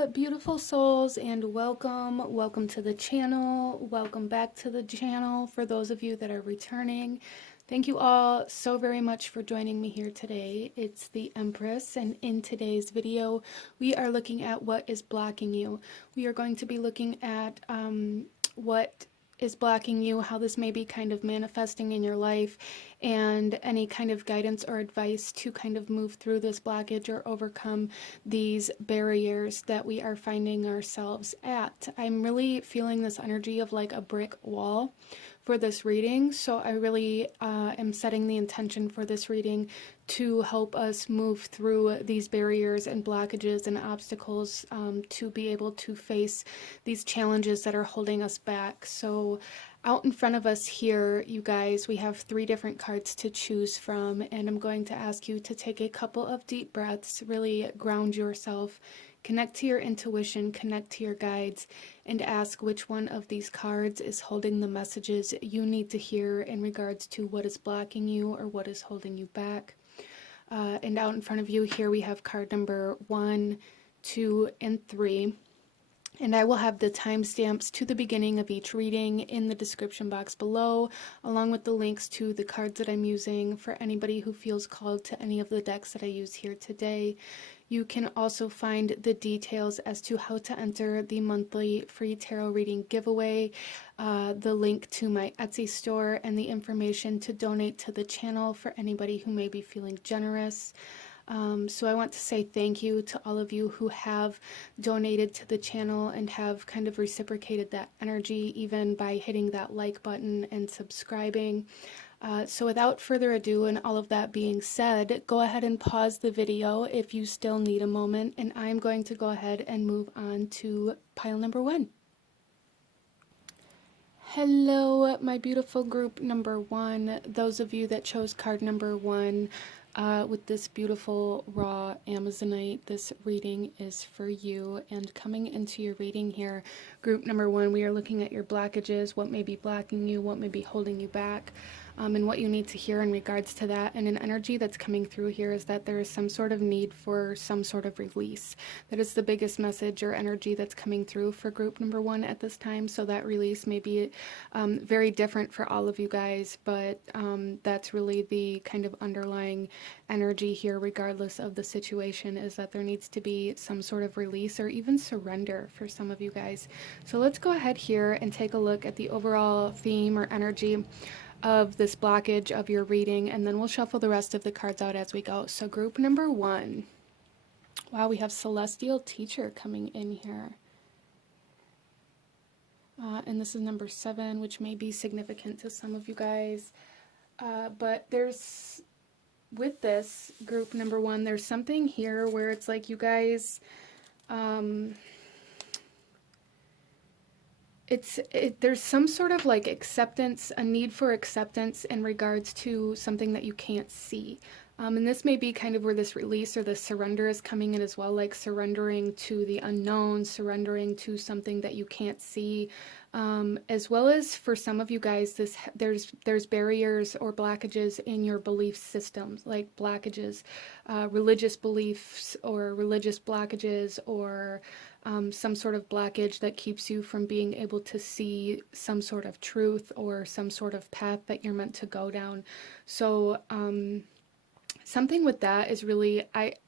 Hello, beautiful souls, and welcome to the channel. Welcome back to the channel for those of you that are returning. Thank you all so very much for joining me here today. It's the Empress, and in today's video, we are looking at what is blocking you. We are going to be looking at what is blocking you, how this may be kind of manifesting in your life, and any kind of guidance or advice to kind of move through this blockage or overcome these barriers that we are finding ourselves at. I'm really feeling this energy of like a brick wall for this reading, so I really am setting the intention for this reading to help us move through these barriers and blockages and obstacles to be able to face these challenges that are holding us back. So out in front of us here, you guys, we have 3 different cards to choose from, and I'm going to ask you to take a couple of deep breaths, really ground yourself, connect to your intuition, connect to your guides, and ask which one of these cards is holding the messages you need to hear in regards to what is blocking you or what is holding you back. And out in front of you here we have card number 1, 2, and 3. And I will have the timestamps to the beginning of each reading in the description box below, along with the links to the cards that I'm using for anybody who feels called to any of the decks that I use here today. You can also find the details as to how to enter the monthly free tarot reading giveaway, the link to my Etsy store, and the information to donate to the channel for anybody who may be feeling generous. So I want to say thank you to all of you who have donated to the channel and have kind of reciprocated that energy, even by hitting that like button and subscribing. So without further ado, and all of that being said, go ahead and pause the video if you still need a moment, and I'm going to go ahead and move on to pile number 1. Hello, my beautiful group number 1. Those of you that chose card number 1, with this beautiful raw Amazonite, this reading is for you. And coming into your reading here, group number 1, we are looking at your blockages, what may be blocking you, what may be holding you back, and what you need to hear in regards to that. And an energy that's coming through here is that there is some sort of need for some sort of release. That is the biggest message or energy that's coming through for group number 1 at this time. So that release may be very different for all of you guys, but that's really the kind of underlying energy here, regardless of the situation, is that there needs to be some sort of release or even surrender for some of you guys. So let's go ahead here and take a look at the overall theme or energy of this blockage of your reading, and then we'll shuffle the rest of the cards out as we go. So group number 1, wow, we have Celestial Teacher coming in here. And this is number 7, which may be significant to some of you guys. But there's, with this group number 1, there's something here where it's like you guys, there's some sort of like acceptance, a need for acceptance in regards to something that you can't see. And this may be kind of where this release or this surrender is coming in as well, like surrendering to the unknown, surrendering to something that you can't see, as well as for some of you guys, there's barriers or blockages in your belief systems, like blockages, religious beliefs or religious blockages, or some sort of blockage that keeps you from being able to see some sort of truth or some sort of path that you're meant to go down. So something with that is really,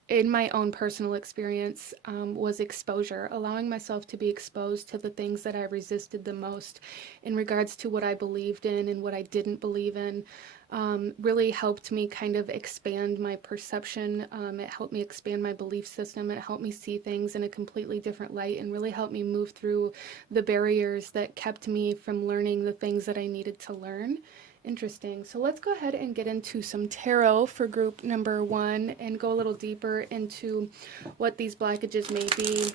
in my own personal experience, was exposure, allowing myself to be exposed to the things that I resisted the most in regards to what I believed in and what I didn't believe in. Really helped me kind of expand my perception. It helped me expand my belief system. It helped me see things in a completely different light, and really helped me move through the barriers that kept me from learning the things that I needed to learn. Interesting. So let's go ahead and get into some tarot for group number 1 and go a little deeper into what these blockages may be,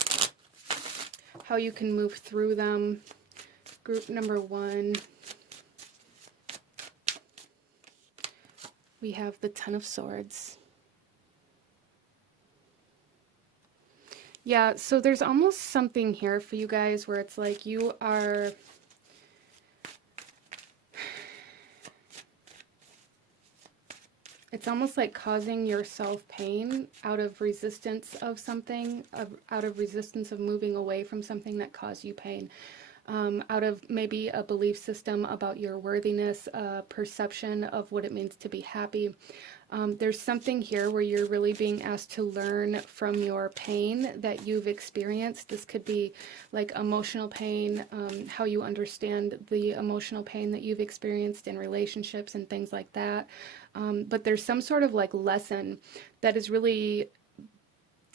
how you can move through them. Group number 1, we have the Ten of Swords. Yeah, so there's almost something here for you guys where it's like you are... it's almost like causing yourself pain out of resistance of something, out of resistance of moving away from something that caused you pain. Out of maybe a belief system about your worthiness, a perception of what it means to be happy. There's something here where you're really being asked to learn from your pain that you've experienced. This could be like emotional pain, how you understand the emotional pain that you've experienced in relationships and things like that. But there's some sort of like lesson that is really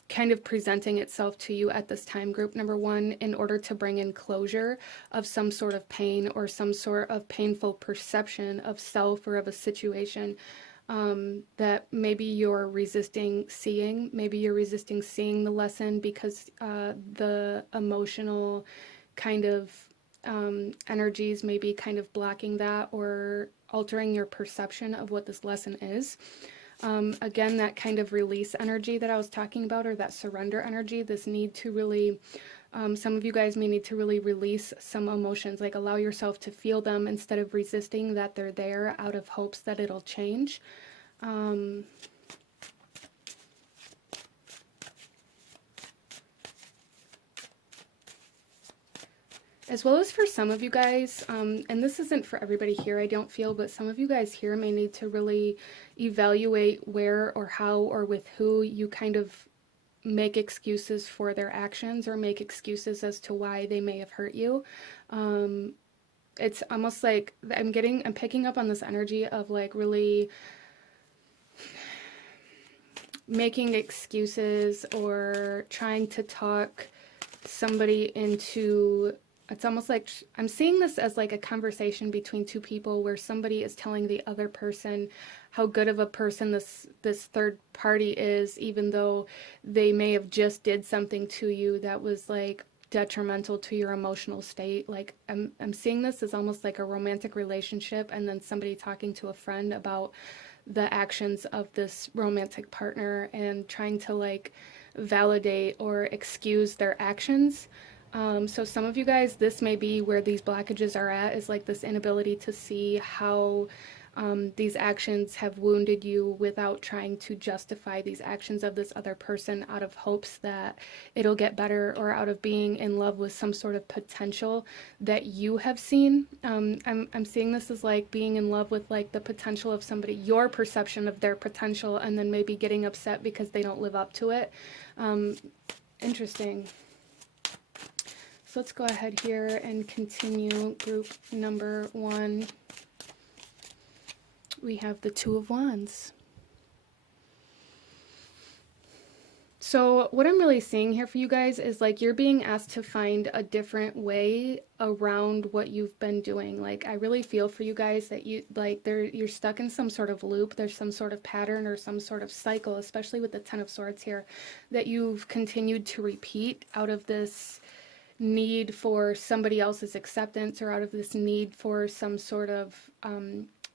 kind of presenting itself to you at this time, group number one, in order to bring in closure of some sort of pain or some sort of painful perception of self or of a situation that maybe you're resisting seeing. Maybe you're resisting seeing the lesson because the emotional kind of energies may be kind of blocking that or altering your perception of what this lesson is. Again, that kind of release energy that I was talking about, or that surrender energy, this need to really, some of you guys may need to really release some emotions, like allow yourself to feel them instead of resisting that they're there out of hopes that it'll change. As well as for some of you guys, and this isn't for everybody here, I don't feel, but some of you guys here may need to really evaluate where or how or with who you kind of make excuses for their actions or make excuses as to why they may have hurt you. It's almost like I'm picking up on this energy of like really making excuses or trying to talk somebody into. It's almost like I'm seeing this as like a conversation between two people where somebody is telling the other person how good of a person this third party is, even though they may have just did something to you that was like detrimental to your emotional state. Like I'm seeing this as almost like a romantic relationship, and then somebody talking to a friend about the actions of this romantic partner and trying to like validate or excuse their actions. So some of you guys, this may be where these blockages are at, is like this inability to see how these actions have wounded you without trying to justify these actions of this other person out of hopes that it'll get better, or out of being in love with some sort of potential that you have seen. I'm seeing this as like being in love with like the potential of somebody, your perception of their potential, and then maybe getting upset because they don't live up to it. Interesting. So let's go ahead here and continue group number one. We have the Two of Wands. So what I'm really seeing here for you guys is like you're being asked to find a different way around what you've been doing. Like I really feel for you guys that you're stuck in some sort of loop. There's some sort of pattern or some sort of cycle, especially with the Ten of Swords here, that you've continued to repeat out of this need for somebody else's acceptance, or out of this need for some sort of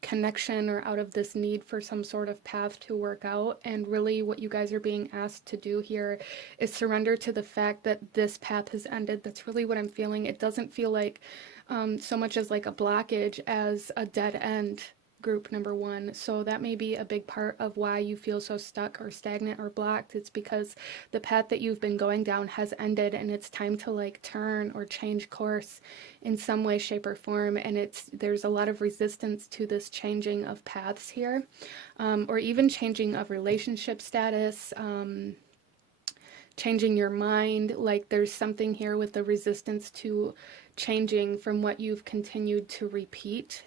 connection, or out of this need for some sort of path to work out. And really what you guys are being asked to do here is surrender to the fact that this path has ended. That's really what I'm feeling. It doesn't feel like so much as like a blockage as a dead end, group number one. So that may be a big part of why you feel so stuck or stagnant or blocked. It's because the path that you've been going down has ended, and it's time to like turn or change course in some way, shape, or form. And there's a lot of resistance to this changing of paths here, or even changing of relationship status, changing your mind. Like there's something here with the resistance to changing from what you've continued to repeat.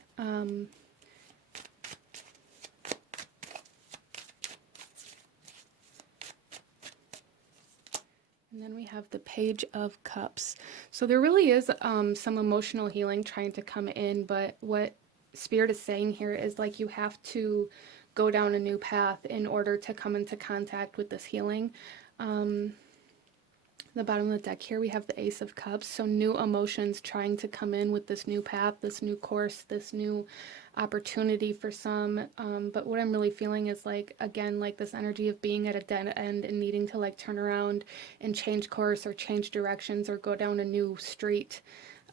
And then we have the Page of Cups. So there really is some emotional healing trying to come in, but what Spirit is saying here is like you have to go down a new path in order to come into contact with this healing. The bottom of the deck here, we have the Ace of Cups. So new emotions trying to come in with this new path, this new course, this new opportunity for some. But what I'm really feeling is like, again, like this energy of being at a dead end and needing to like turn around and change course or change directions or go down a new street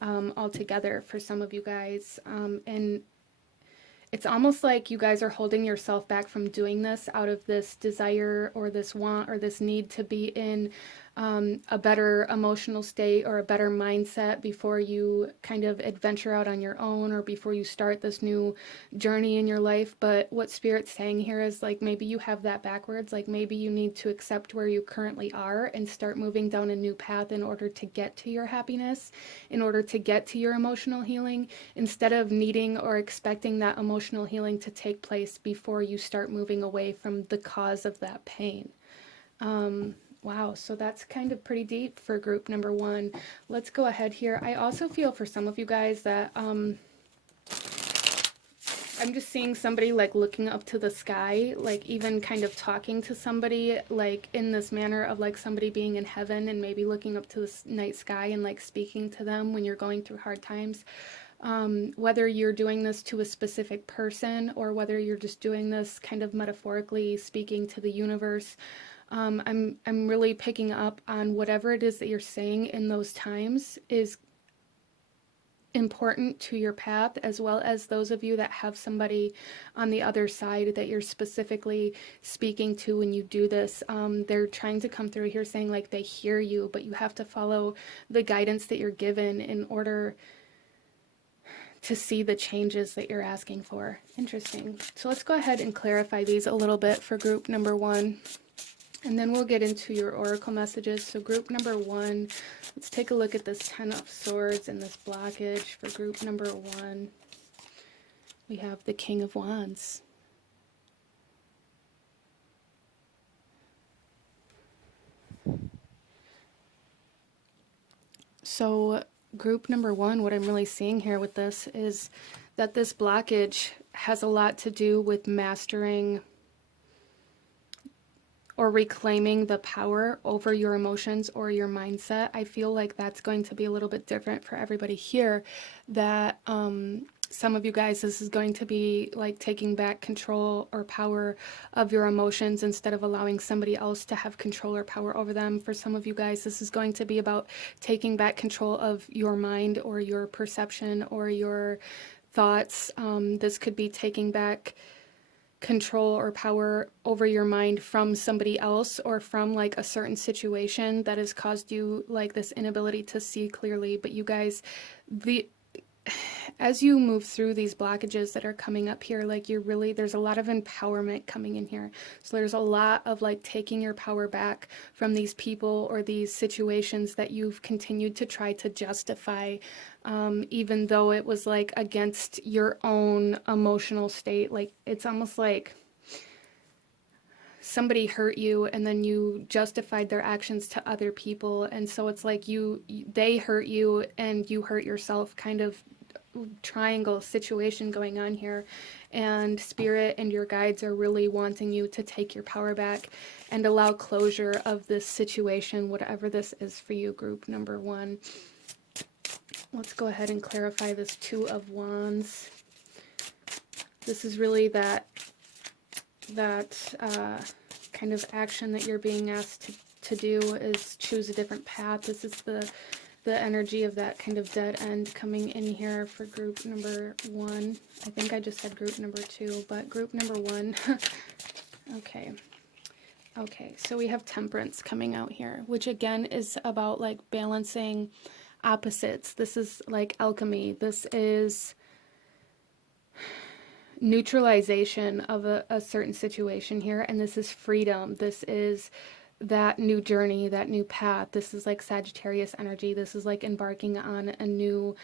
altogether for some of you guys. And it's almost like you guys are holding yourself back from doing this out of this desire or this want or this need to be in a better emotional state or a better mindset before you kind of adventure out on your own or before you start this new journey in your life. But what Spirit's saying here is like maybe you have that backwards. Like maybe you need to accept where you currently are and start moving down a new path in order to get to your happiness, in order to get to your emotional healing, instead of needing or expecting that emotional healing to take place before you start moving away from the cause of that pain. Wow, so that's kind of pretty deep for group number one. Let's go ahead here. I also feel for some of you guys that I'm just seeing somebody like looking up to the sky, like even kind of talking to somebody like in this manner of like somebody being in heaven and maybe looking up to the night sky and like speaking to them when you're going through hard times. Whether you're doing this to a specific person or whether you're just doing this kind of metaphorically speaking to the universe, I'm really picking up on whatever it is that you're saying in those times is important to your path, as well as those of you that have somebody on the other side that you're specifically speaking to when you do this. They're trying to come through here saying like they hear you, but you have to follow the guidance that you're given in order to see the changes that you're asking for. Interesting. So let's go ahead and clarify these a little bit for group number one. And then we'll get into your oracle messages. So group number one, let's take a look at this 10 of Swords and this blockage for group number one. We have the King of Wands. So group number one, what I'm really seeing here with this is that this blockage has a lot to do with mastering or reclaiming the power over your emotions or your mindset. I feel like that's going to be a little bit different for everybody here. That some of you guys, this is going to be like taking back control or power of your emotions instead of allowing somebody else to have control or power over them. For some of you guys, this is going to be about taking back control of your mind or your perception or your thoughts. This could be taking back control or power over your mind from somebody else or from like a certain situation that has caused you like this inability to see clearly. But you guys, as you move through these blockages that are coming up here, like you're really, there's a lot of empowerment coming in here. So there's a lot of like taking your power back from these people or these situations that you've continued to try to justify, even though it was like against your own emotional state. Like it's almost like somebody hurt you and then you justified their actions to other people, and so it's like they hurt you and you hurt yourself, kind of triangle situation going on here. And Spirit and your guides are really wanting you to take your power back and allow closure of this situation, whatever this is for you, group number one. Let's go ahead and clarify this Two of Wands. This is really that kind of action that you're being asked to do is choose a different path. This is the energy of that kind of dead end coming in here for group number one. I think I just said group number two, but group number one. Okay, so we have Temperance coming out here, which again is about like balancing opposites. This is like alchemy. This is neutralization of a certain situation here, and this is freedom. This is that new journey, that new path. This is like Sagittarius energy. This is like embarking on a new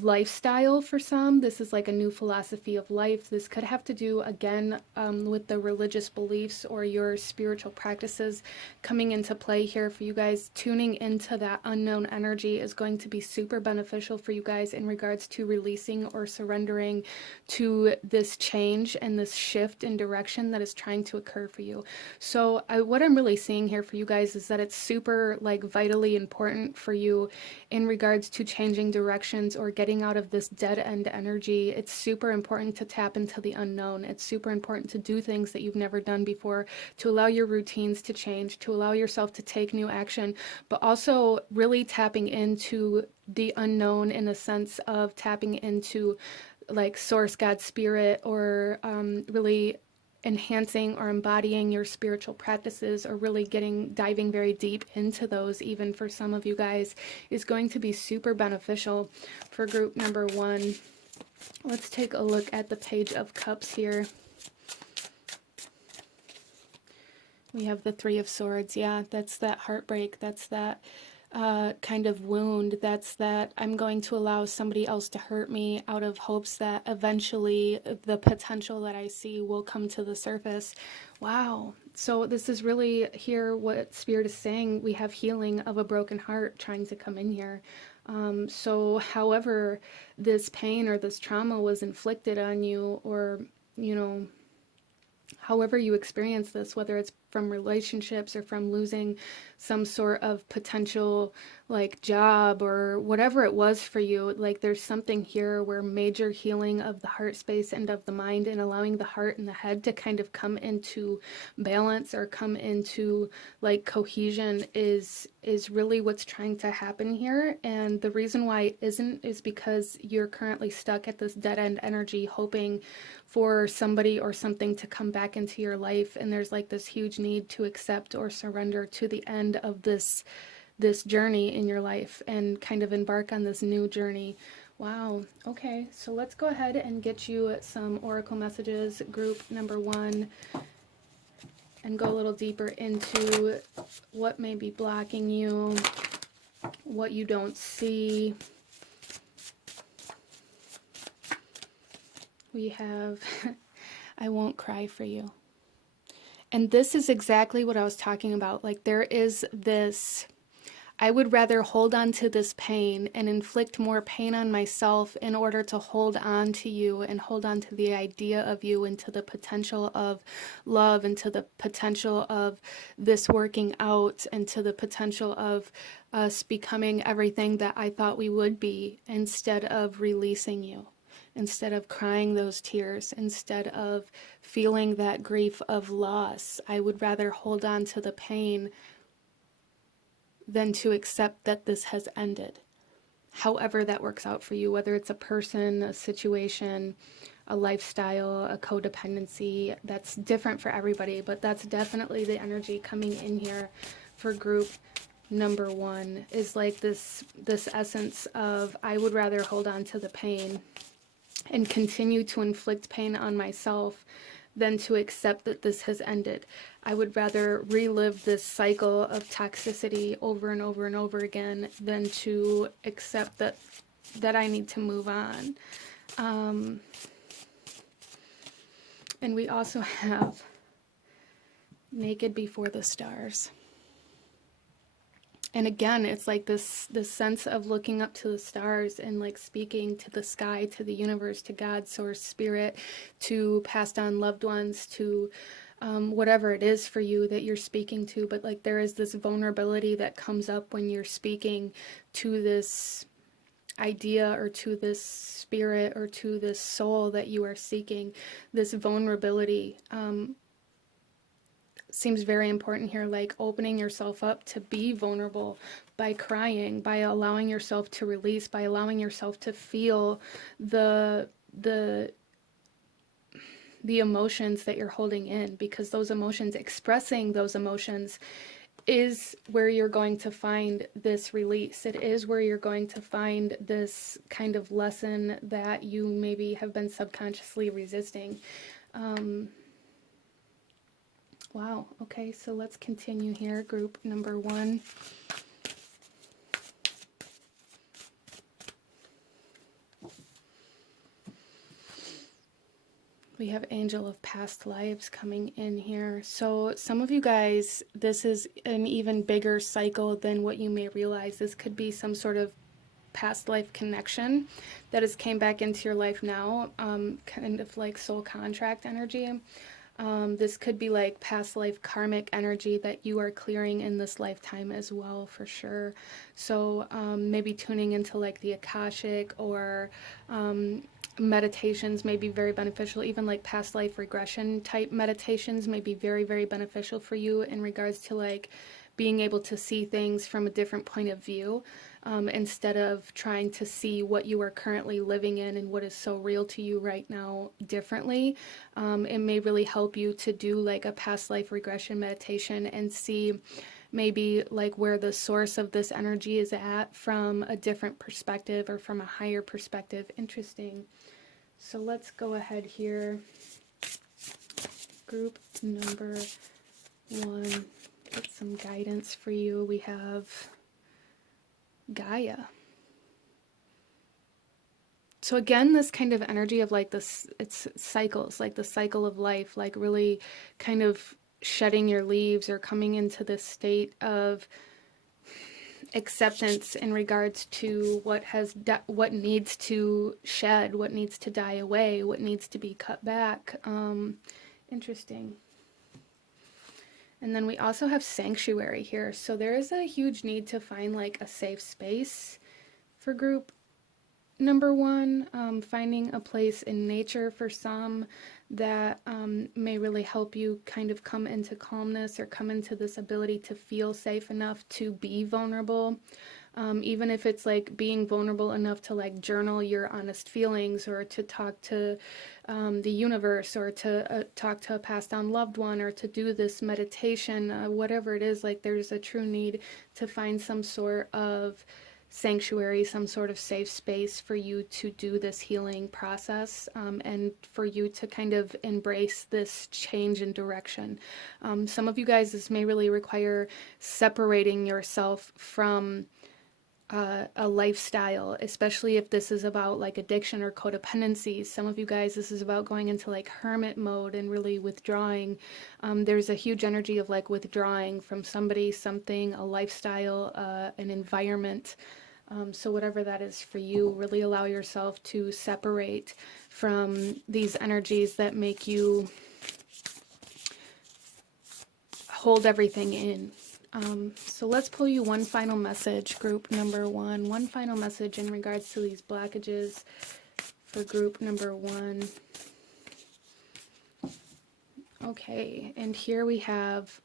lifestyle for some. This is like a new philosophy of life. This could have to do again with the religious beliefs or your spiritual practices coming into play here for you guys. Tuning into that unknown energy is going to be super beneficial for you guys in regards to releasing or surrendering to this change and this shift in direction that is trying to occur for you. So what I'm really seeing here for you guys is that it's super like vitally important for you in regards to changing directions or getting out of this dead end energy. It's super important to tap into the unknown. It's super important to do things that you've never done before, to allow your routines to change, to allow yourself to take new action, but also really tapping into the unknown in a sense of tapping into like source, God, spirit, or really enhancing or embodying your spiritual practices, or really diving very deep into those, even for some of you guys, is going to be super beneficial for group number 1. Let's take a look at the Page of Cups here. We have the Three of Swords. Yeah, that's that heartbreak. That's that kind of wound. That's that I'm going to allow somebody else to hurt me out of hopes that eventually the potential that I see will come to the surface. Wow. So this is really here what Spirit is saying. We have healing of a broken heart trying to come in here. So however this pain or this trauma was inflicted on you, or, you know, however you experience this, whether it's from relationships or from losing some sort of potential like job or whatever it was for you, like there's something here where major healing of the heart space and of the mind, and allowing the heart and the head to kind of come into balance or come into like cohesion is really what's trying to happen here. And the reason why it isn't is because you're currently stuck at this dead end energy, hoping for somebody or something to come back into your life, and there's like this huge need to accept or surrender to the end of this journey in your life and kind of embark on this new journey. Wow. Okay, so let's go ahead and get you some oracle messages, group number 1, and go a little deeper into what may be blocking you, what you don't see. We have I won't cry for you. And this is exactly what I was talking about. Like there is this, I would rather hold on to this pain and inflict more pain on myself in order to hold on to you and hold on to the idea of you, and to the potential of love, and to the potential of this working out, and to the potential of us becoming everything that I thought we would be, instead of releasing you. Instead of crying those tears, instead of feeling that grief of loss. I would rather hold on to the pain than to accept that this has ended. However that works out for you, whether it's a person, a situation, a lifestyle, a codependency, that's different for everybody, but that's definitely the energy coming in here for group number 1, is like this essence of, I would rather hold on to the pain and continue to inflict pain on myself than to accept that this has ended. I would rather relive this cycle of toxicity over and over and over again than to accept that I need to move on. And we also have Naked Before the Stars. And again, it's like this sense of looking up to the stars and like speaking to the sky, to the universe, to God, source, spirit, to passed on loved ones, to whatever it is for you that you're speaking to. But like there is this vulnerability that comes up when you're speaking to this idea or to this spirit or to this soul that you are seeking. This vulnerability seems very important here, like opening yourself up to be vulnerable by crying, by allowing yourself to release, by allowing yourself to feel the emotions that you're holding in, because those emotions, expressing those emotions, is where you're going to find this release. It is where you're going to find this kind of lesson that you maybe have been subconsciously resisting. Wow. Okay, so let's continue here. Group number 1. We have Angel of Past Lives coming in here. So some of you guys, this is an even bigger cycle than what you may realize. This could be some sort of past life connection that has came back into your life now, kind of like soul contract energy. This could be like past life karmic energy that you are clearing in this lifetime as well, for sure. So maybe tuning into like the Akashic, or meditations may be very beneficial. Even like past life regression type meditations may be very, very beneficial for you in regards to like being able to see things from a different point of view, instead of trying to see what you are currently living in and what is so real to you right now differently. It may really help you to do like a past life regression meditation and see maybe like where the source of this energy is at from a different perspective or from a higher perspective. Interesting. So let's go ahead here. Group number 1, get some guidance for you. We have Gaia. So again, this kind of energy of like this, it's cycles, like the cycle of life, like really kind of shedding your leaves or coming into this state of acceptance in regards to what needs to shed, what needs to die away, what needs to be cut back. Interesting. And then we also have sanctuary here. So there is a huge need to find like a safe space for group number 1, finding a place in nature for some that may really help you kind of come into calmness or come into this ability to feel safe enough to be vulnerable. Even if it's like being vulnerable enough to like journal your honest feelings or to talk to the universe or to talk to a passed on loved one or to do this meditation, whatever it is, like there's a true need to find some sort of sanctuary, some sort of safe space for you to do this healing process, and for you to kind of embrace this change in direction. Some of you guys, this may really require separating yourself from a lifestyle, especially if this is about like addiction or codependency. Some of you guys, this is about going into like hermit mode and really withdrawing. There's a huge energy of like withdrawing from somebody, something, a lifestyle, an environment. So whatever that is for you, really allow yourself to separate from these energies that make you hold everything in. So let's pull you one final message, group number 1. One final message in regards to these blockages for group number 1. Okay, and here we have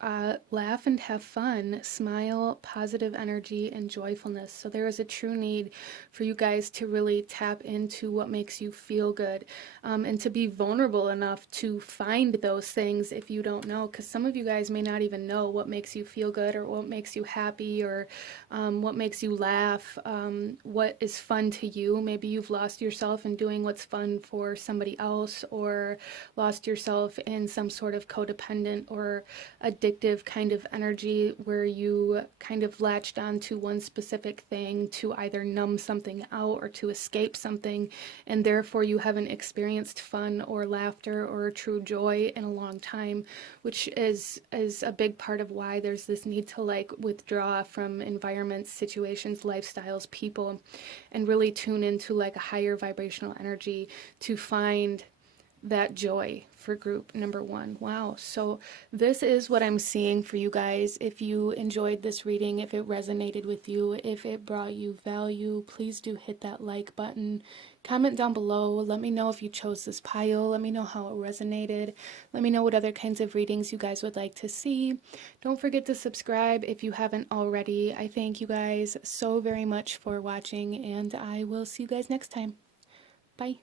laugh and have fun, smile, positive energy, and joyfulness. So there is a true need for you guys to really tap into what makes you feel good, and to be vulnerable enough to find those things if you don't know, because some of you guys may not even know what makes you feel good or what makes you happy or what makes you laugh, what is fun to you. Maybe you've lost yourself in doing what's fun for somebody else, or lost yourself in some sort of codependent or addictive kind of energy where you kind of latched on to one specific thing to either numb something out or to escape something, and therefore you haven't experienced fun or laughter or true joy in a long time, which is a big part of why there's this need to like withdraw from environments, situations, lifestyles, people, and really tune into like a higher vibrational energy to find that joy for group number 1. Wow. So this is what I'm seeing for you guys. If you enjoyed this reading, if it resonated with you, if it brought you value, please do hit that like button. Comment down below. Let me know if you chose this pile. Let me know how it resonated. Let me know what other kinds of readings you guys would like to see. Don't forget to subscribe if you haven't already. I thank you guys so very much for watching, and I will see you guys next time. Bye.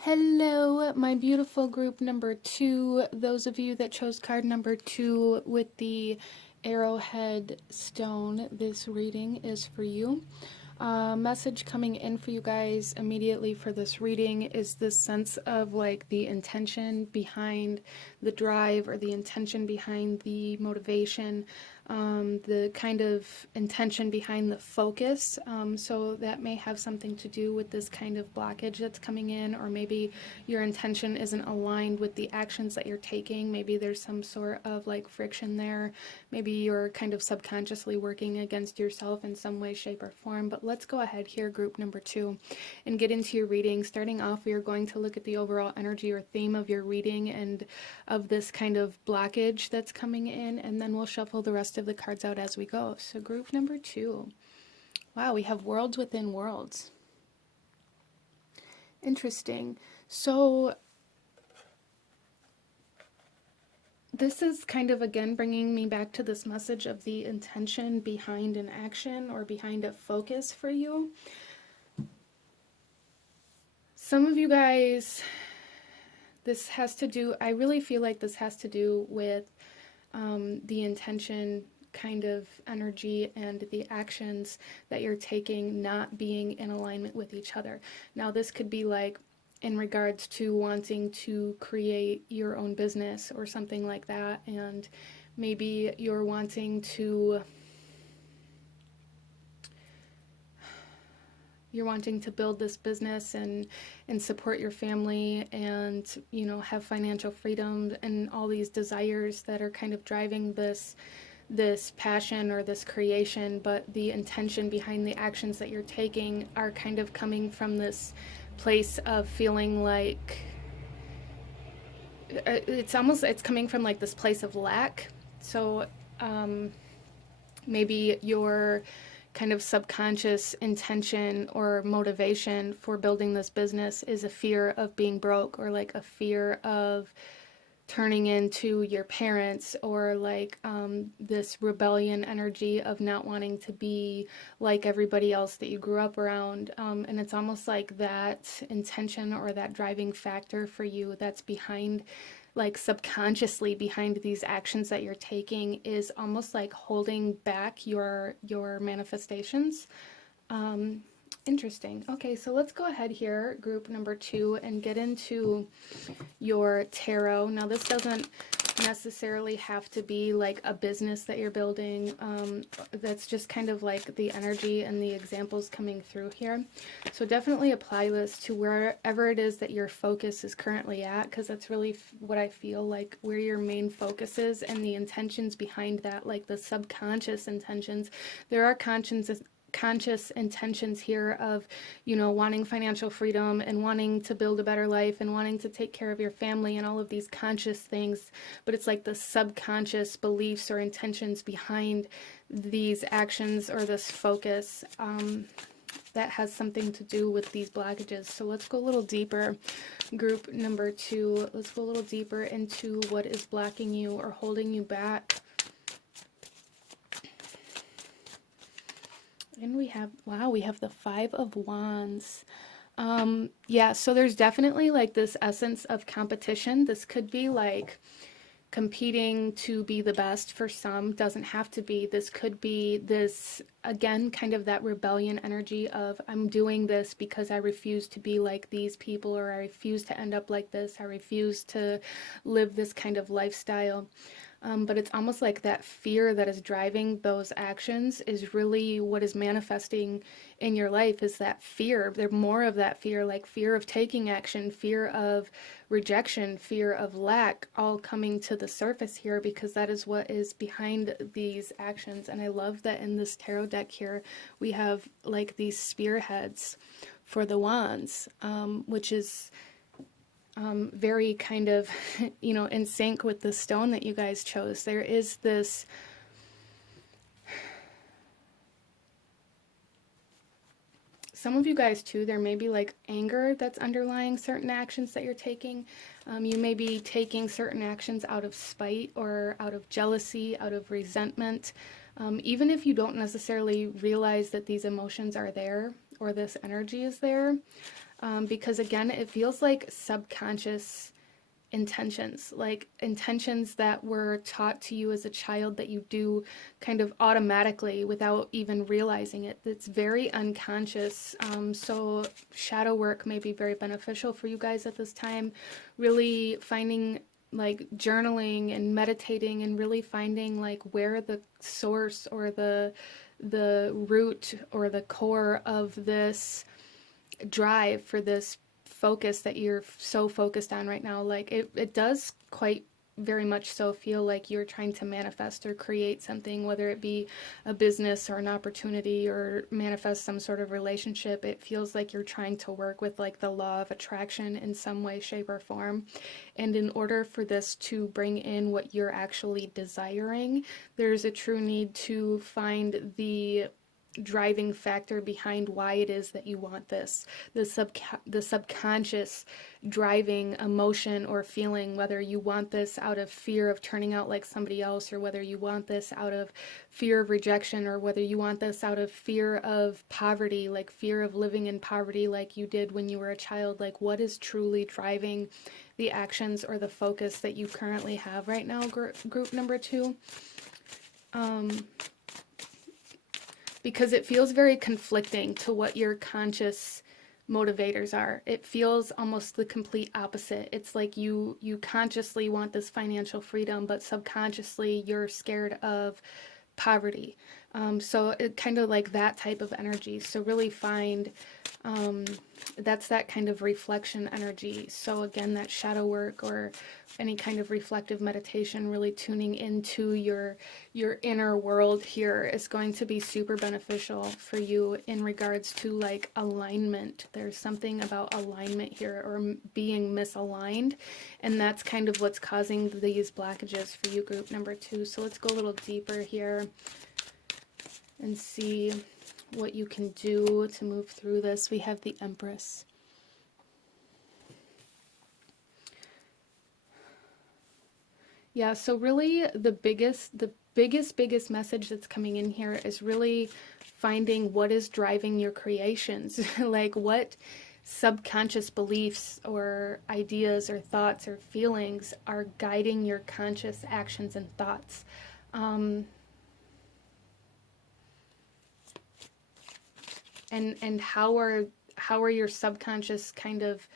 Hello, my beautiful group number 2. Those of you that chose card number 2 with the arrowhead stone, this reading is for you. Message coming in for you guys immediately for this reading is this sense of like the intention behind the drive or the intention behind the motivation, the kind of intention behind the focus. So that may have something to do with this kind of blockage that's coming in, or maybe your intention isn't aligned with the actions that you're taking. Maybe there's some sort of like friction there. Maybe you're kind of subconsciously working against yourself in some way, shape, or form. But let's go ahead here, group number 2, and get into your reading. Starting off, we are going to look at the overall energy or theme of your reading and of this kind of blockage that's coming in, and then we'll shuffle the rest of the cards out as we go. So group number 2. Wow, we have worlds within worlds. Interesting. So This is kind of again bringing me back to this message of the intention behind an action or behind a focus for you. Some of you guys, this has to do, I really feel like this has to do with the intention kind of energy and the actions that you're taking not being in alignment with each other. Now, this could be like in regards to wanting to create your own business or something like that, and maybe you're wanting to build this business and support your family and, you know, have financial freedom and all these desires that are kind of driving this passion or this creation, but the intention behind the actions that you're taking are kind of coming from this place of feeling like it's coming from like this place of lack. So maybe your kind of subconscious intention or motivation for building this business is a fear of being broke, or like a fear of turning into your parents, or like this rebellion energy of not wanting to be like everybody else that you grew up around. And it's almost like that intention or that driving factor for you that's behind, like subconsciously behind these actions that you're taking, is almost like holding back your manifestations. Interesting. Okay, so let's go ahead here, group number 2, and get into your tarot. Now, this doesn't necessarily have to be like a business that you're building. That's just kind of like the energy and the examples coming through here. So definitely apply this to wherever it is that your focus is currently at, because that's really what I feel like where your main focus is, and the intentions behind that, like the subconscious intentions. There are conscious intentions here of, you know, wanting financial freedom and wanting to build a better life and wanting to take care of your family and all of these conscious things, but it's like the subconscious beliefs or intentions behind these actions or this focus that has something to do with these blockages. So let's go a little deeper, group number 2. Let's go a little deeper into what is blocking you or holding you back. And we have, wow, we have the 5 of Wands. Yeah, so there's definitely like this essence of competition. This could be like competing to be the best for some, doesn't have to be. This could be this, again, kind of that rebellion energy of I'm doing this because I refuse to be like these people, or I refuse to end up like this. I refuse to live this kind of lifestyle. But it's almost like that fear that is driving those actions is really what is manifesting in your life, is that fear. There's more of that fear, like fear of taking action, fear of rejection, fear of lack, all coming to the surface here, because that is what is behind these actions. And I love that in this tarot deck here, we have like these spearheads for the wands, which is very kind of, you know, in sync with the stone that you guys chose. There is this some of you guys too, there may be like anger that's underlying certain actions that you're taking. You may be taking certain actions out of spite or out of jealousy, out of resentment, even if you don't necessarily realize that these emotions are there or this energy is there. Because again, it feels like subconscious intentions, like intentions that were taught to you as a child that you do kind of automatically without even realizing it. It's very unconscious. So shadow work may be very beneficial for you guys at this time. Really finding, like, journaling and meditating and really finding like where the source or the root or the core of this drive for this focus that you're so focused on right now. Like it does quite very much so feel like you're trying to manifest or create something, whether it be a business or an opportunity or manifest some sort of relationship. It feels like you're trying to work with like the law of attraction in some way, shape, or form. And in order for this to bring in what you're actually desiring, there's a true need to find the driving factor behind why it is that you want this. The subconscious driving emotion or feeling, whether you want this out of fear of turning out like somebody else, or whether you want this out of fear of rejection, or whether you want this out of fear of poverty, like fear of living in poverty like you did when you were a child. Like, what is truly driving the actions or the focus that you currently have right now, group number 2? Because it feels very conflicting to what your conscious motivators are. It feels almost the complete opposite. It's like you consciously want this financial freedom, but subconsciously you're scared of poverty. So it kind of like that type of energy. So really find, that's that kind of reflection energy. So again, that shadow work or any kind of reflective meditation, really tuning into your inner world here is going to be super beneficial for you in regards to like alignment. There's something about alignment here, or being misaligned, and that's kind of what's causing these blockages for you, group number 2. So let's go a little deeper here and see what you can do to move through this. We have the Empress. Yeah, so really the biggest message that's coming in here is really finding what is driving your creations. Like, what subconscious beliefs or ideas or thoughts or feelings are guiding your conscious actions and thoughts. And how are your subconscious kind of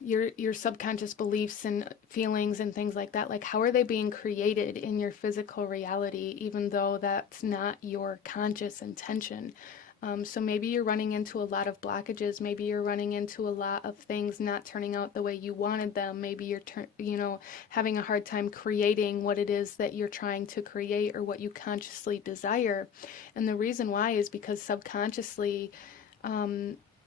your subconscious beliefs and feelings and things like that, like how are they being created in your physical reality, even though that's not your conscious intention? So maybe you're running into a lot of blockages. Maybe you're running into a lot of things not turning out the way you wanted them. Maybe you're having a hard time creating what it is that you're trying to create or what you consciously desire. And the reason why is because subconsciously,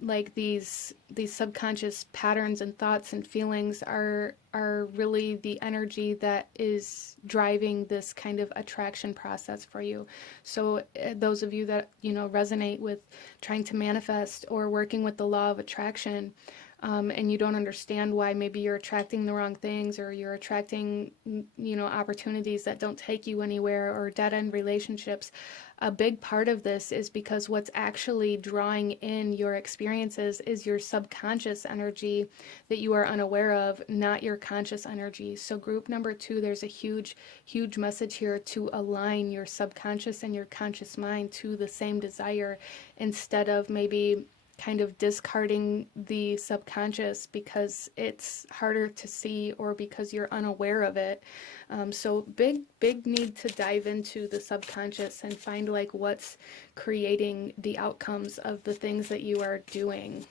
like these subconscious patterns and thoughts and feelings are really the energy that is driving this kind of attraction process for you. So those of you that resonate with trying to manifest or working with the law of attraction, and you don't understand why maybe you're attracting the wrong things, or you're attracting opportunities that don't take you anywhere, or dead-end relationships, a big part of this is because what's actually drawing in your experiences is your subconscious energy that you are unaware of, not your conscious energy. So group number 2, there's a huge message here to align your subconscious and your conscious mind to the same desire, instead of maybe kind of discarding the subconscious because it's harder to see or because you're unaware of it. So big need to dive into the subconscious and find like what's creating the outcomes of the things that you are doing.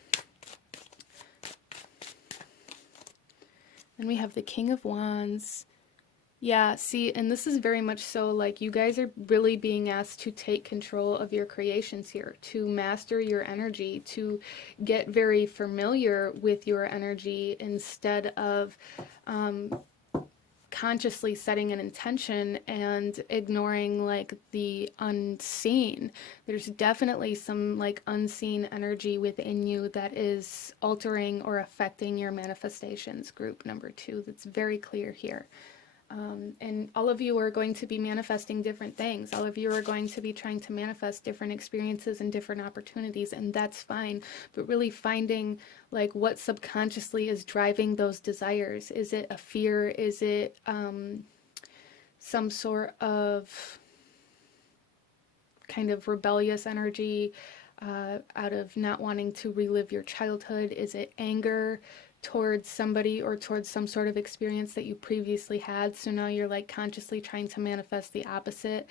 Then we have the King of Wands. Yeah, see, and this is very much so like you guys are really being asked to take control of your creations here, to master your energy, to get very familiar with your energy instead of consciously setting an intention and ignoring like the unseen. There's definitely some like unseen energy within you that is altering or affecting your manifestations, group number 2. That's very clear here. And all of you are going to be manifesting different things. All of you are going to be trying to manifest different experiences and different opportunities, and that's fine. But really finding like what subconsciously is driving those desires. Is it a fear? Is it some sort of kind of rebellious energy out of not wanting to relive your childhood? Is it anger towards somebody or towards some sort of experience that you previously had, so now you're like consciously trying to manifest the opposite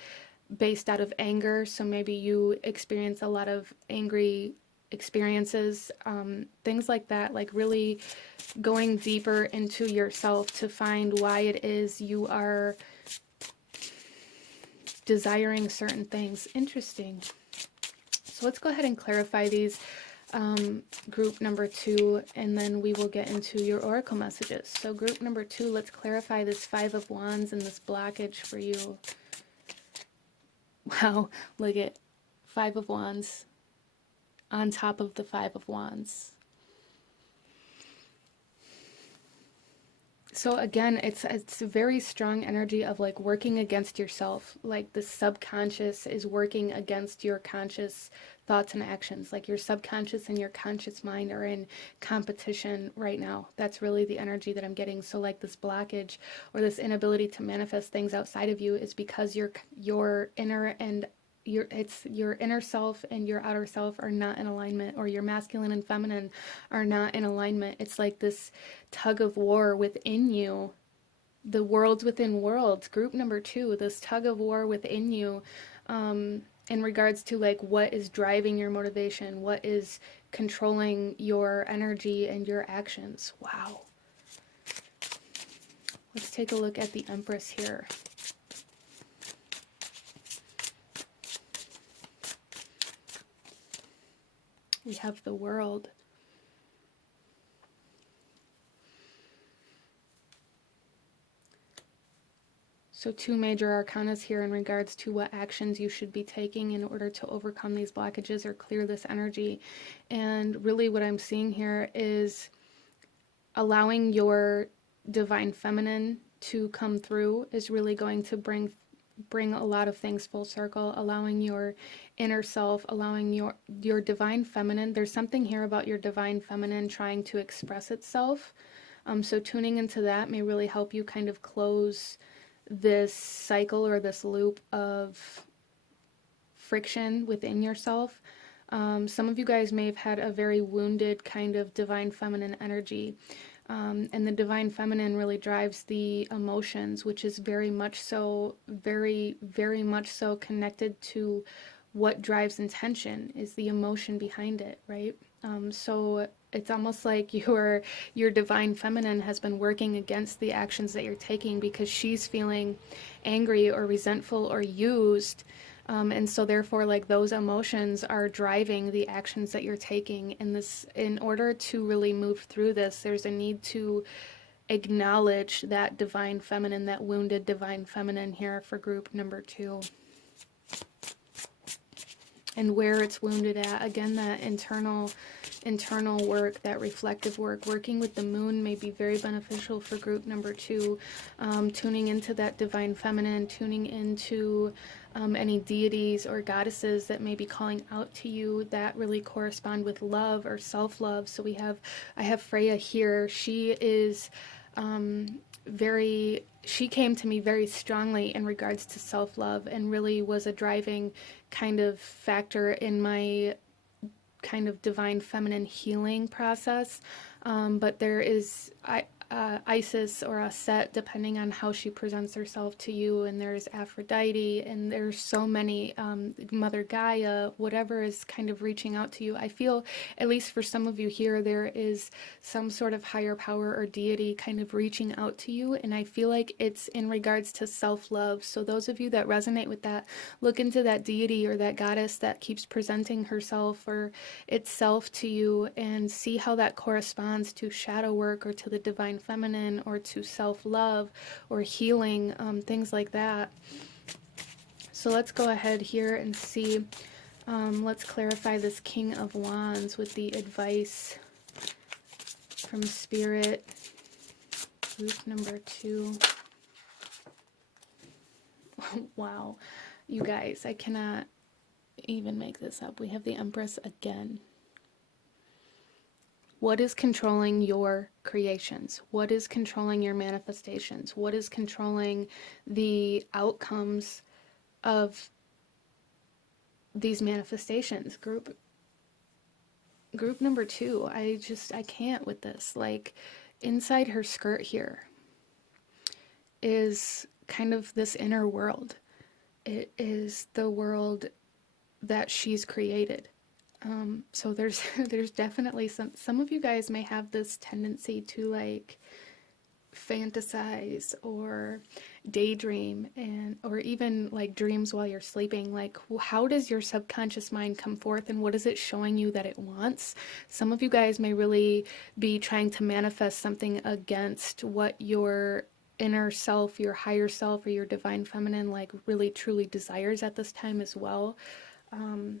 based out of anger? So maybe you experience a lot of angry experiences, things like that, like really going deeper into yourself to find why it is you are desiring certain things. Interesting. So let's go ahead and clarify these, group number 2, and then we will get into your oracle messages. So group number 2, let's clarify this 5 of Wands and this blockage for you. Wow, look at Five of Wands on top of the Five of Wands. So again, it's a very strong energy of like working against yourself. Like the subconscious is working against your conscious thoughts and actions. Like your subconscious and your conscious mind are in competition right now. That's really the energy that I'm getting. So like this blockage or this inability to manifest things outside of you is because your inner and your inner self and your outer self are not in alignment, or your masculine and feminine are not in alignment. It's like this tug of war within you, the worlds within worlds, group number 2, this tug of war within you, in regards to like what is driving your motivation, what is controlling your energy and your actions. Wow. Let's take a look at the Empress here. We have the World. So 2 major arcanas here in regards to what actions you should be taking in order to overcome these blockages or clear this energy. And really what I'm seeing here is allowing your divine feminine to come through is really going to bring a lot of things full circle, allowing your inner self, allowing your divine feminine. There's something here about your divine feminine trying to express itself. So tuning into that may really help you kind of close this cycle or this loop of friction within yourself. Some of you guys may have had a very wounded kind of divine feminine energy. And the divine feminine really drives the emotions, which is very much so, very, very much so connected to what drives intention, is the emotion behind it, right? So it's almost like your divine feminine has been working against the actions that you're taking because she's feeling angry or resentful or used. And so therefore, like, those emotions are driving the actions that you're taking. And this, in order to really move through this, there's a need to acknowledge that divine feminine, that wounded divine feminine here for group number 2. And where it's wounded at. Again, that internal work, that reflective work, working with the moon may be very beneficial for group number 2. Tuning into that divine feminine, tuning into any deities or goddesses that may be calling out to you that really correspond with love or self-love. So I have Freya here. She is she came to me very strongly in regards to self-love and really was a driving kind of factor in my kind of divine feminine healing process. But there is Isis or Aset, depending on how she presents herself to you, and there's Aphrodite, and there's so many, Mother Gaia, whatever is kind of reaching out to you. I feel, at least for some of you here, there is some sort of higher power or deity kind of reaching out to you, and I feel like it's in regards to self-love. So those of you that resonate with that, look into that deity or that goddess that keeps presenting herself or itself to you and see how that corresponds to shadow work or to the divine feminine or to self-love or healing, things like that. So let's go ahead here and see. Let's clarify this King of Wands with the advice from Spirit. Group number 2. Wow, you guys, I cannot even make this up. We have the Empress again. What is controlling your creations? What is controlling your manifestations? What is controlling the outcomes of these manifestations? Group number 2, I can't with this. Like, inside her skirt here is kind of this inner world. It is the world that she's created. So there's definitely some of you guys may have this tendency to like fantasize or daydream or even like dreams while you're sleeping. Like, how does your subconscious mind come forth and what is it showing you that it wants? Some of you guys may really be trying to manifest something against what your inner self, your higher self, or your divine feminine, like really truly desires at this time as well.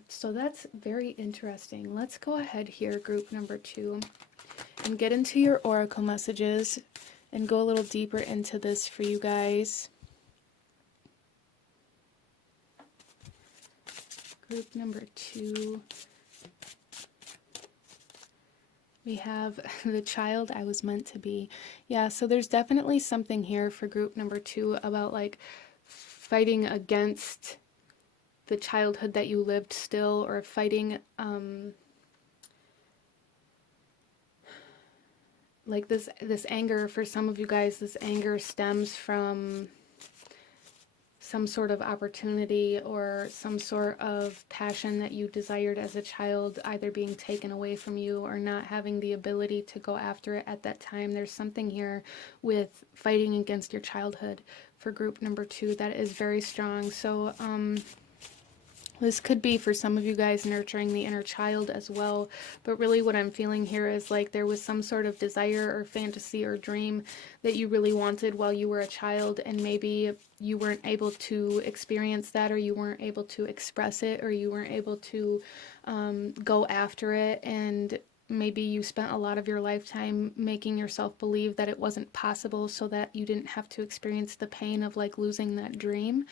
So that's very interesting. Let's go ahead here, group number 2, and get into your oracle messages and go a little deeper into this for you guys. Group number 2, we have the child I was meant to be. Yeah, so there's definitely something here for group number 2 about like fighting against the childhood that you lived still, or fighting like this anger. For some of you guys, this anger stems from some sort of opportunity or some sort of passion that you desired as a child, either being taken away from you or not having the ability to go after it at that time. There's something here with fighting against your childhood for group number 2 that is very strong. So this could be for some of you guys nurturing the inner child as well, but really what I'm feeling here is like there was some sort of desire or fantasy or dream that you really wanted while you were a child, and maybe you weren't able to experience that, or you weren't able to express it, or you weren't able to go after it, and maybe you spent a lot of your lifetime making yourself believe that it wasn't possible so that you didn't have to experience the pain of like losing that dream.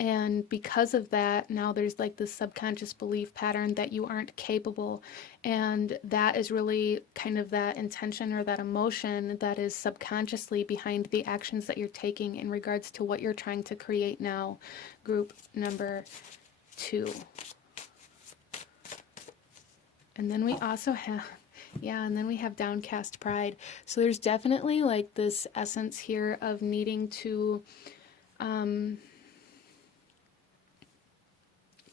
And because of that, now there's like this subconscious belief pattern that you aren't capable. And that is really kind of that intention or that emotion that is subconsciously behind the actions that you're taking in regards to what you're trying to create now. Group number 2. And then we also have, yeah, and then we have downcast pride. So there's definitely like this essence here of needing to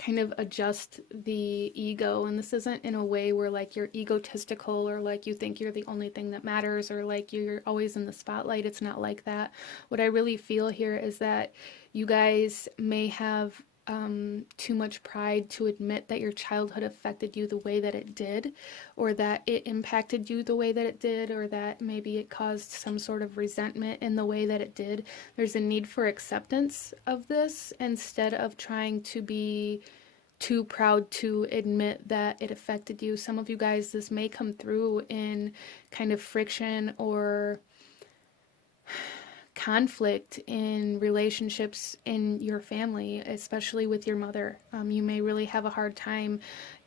kind of adjust the ego. And this isn't in a way where like you're egotistical or like you think you're the only thing that matters or like you're always in the spotlight. It's not like that. What I really feel here is that you guys may have too much pride to admit that your childhood affected you the way that it did, or that it impacted you the way that it did, or that maybe it caused some sort of resentment in the way that it did. There's a need for acceptance of this instead of trying to be too proud to admit that it affected you. Some of you guys, this may come through in kind of friction or conflict in relationships in your family, especially with your mother. You may really have a hard time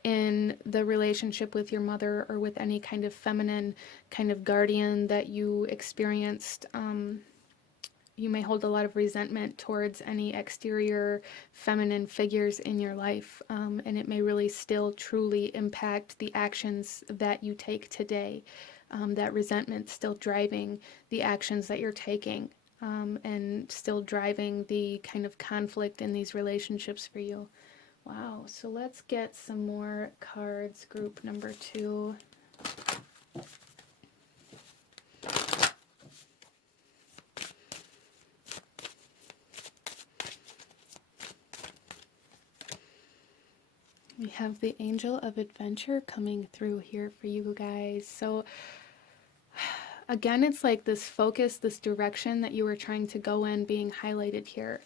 in the relationship with your mother or with any kind of feminine kind of guardian that you experienced. You may hold a lot of resentment towards any exterior feminine figures in your life, and it may really still truly impact the actions that you take today. That resentment still driving the actions that you're taking, and still driving the kind of conflict in these relationships for you. Wow, so let's get some more cards, group number 2. We have the Angel of Adventure coming through here for you guys. So again, it's like this focus, this direction that you were trying to go in being highlighted here.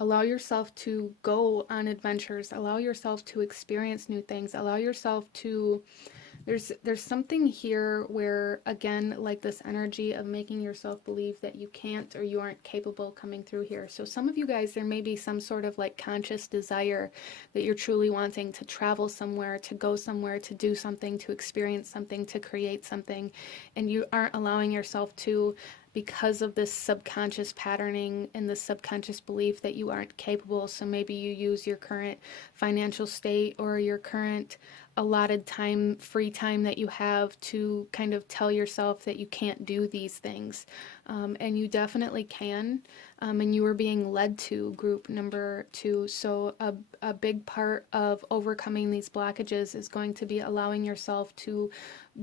Allow yourself to go on adventures. Allow yourself to experience new things. Allow yourself to... There's something here where, again, like this energy of making yourself believe that you can't or you aren't capable coming through here. So some of you guys, there may be some sort of like conscious desire that you're truly wanting to travel somewhere, to go somewhere, to do something, to experience something, to create something, and you aren't allowing yourself to, because of this subconscious patterning and this subconscious belief that you aren't capable. So maybe you use your current financial state or your current allotted time, free time that you have to kind of tell yourself that you can't do these things. And you definitely can. And you are being led to, group number 2. So a big part of overcoming these blockages is going to be allowing yourself to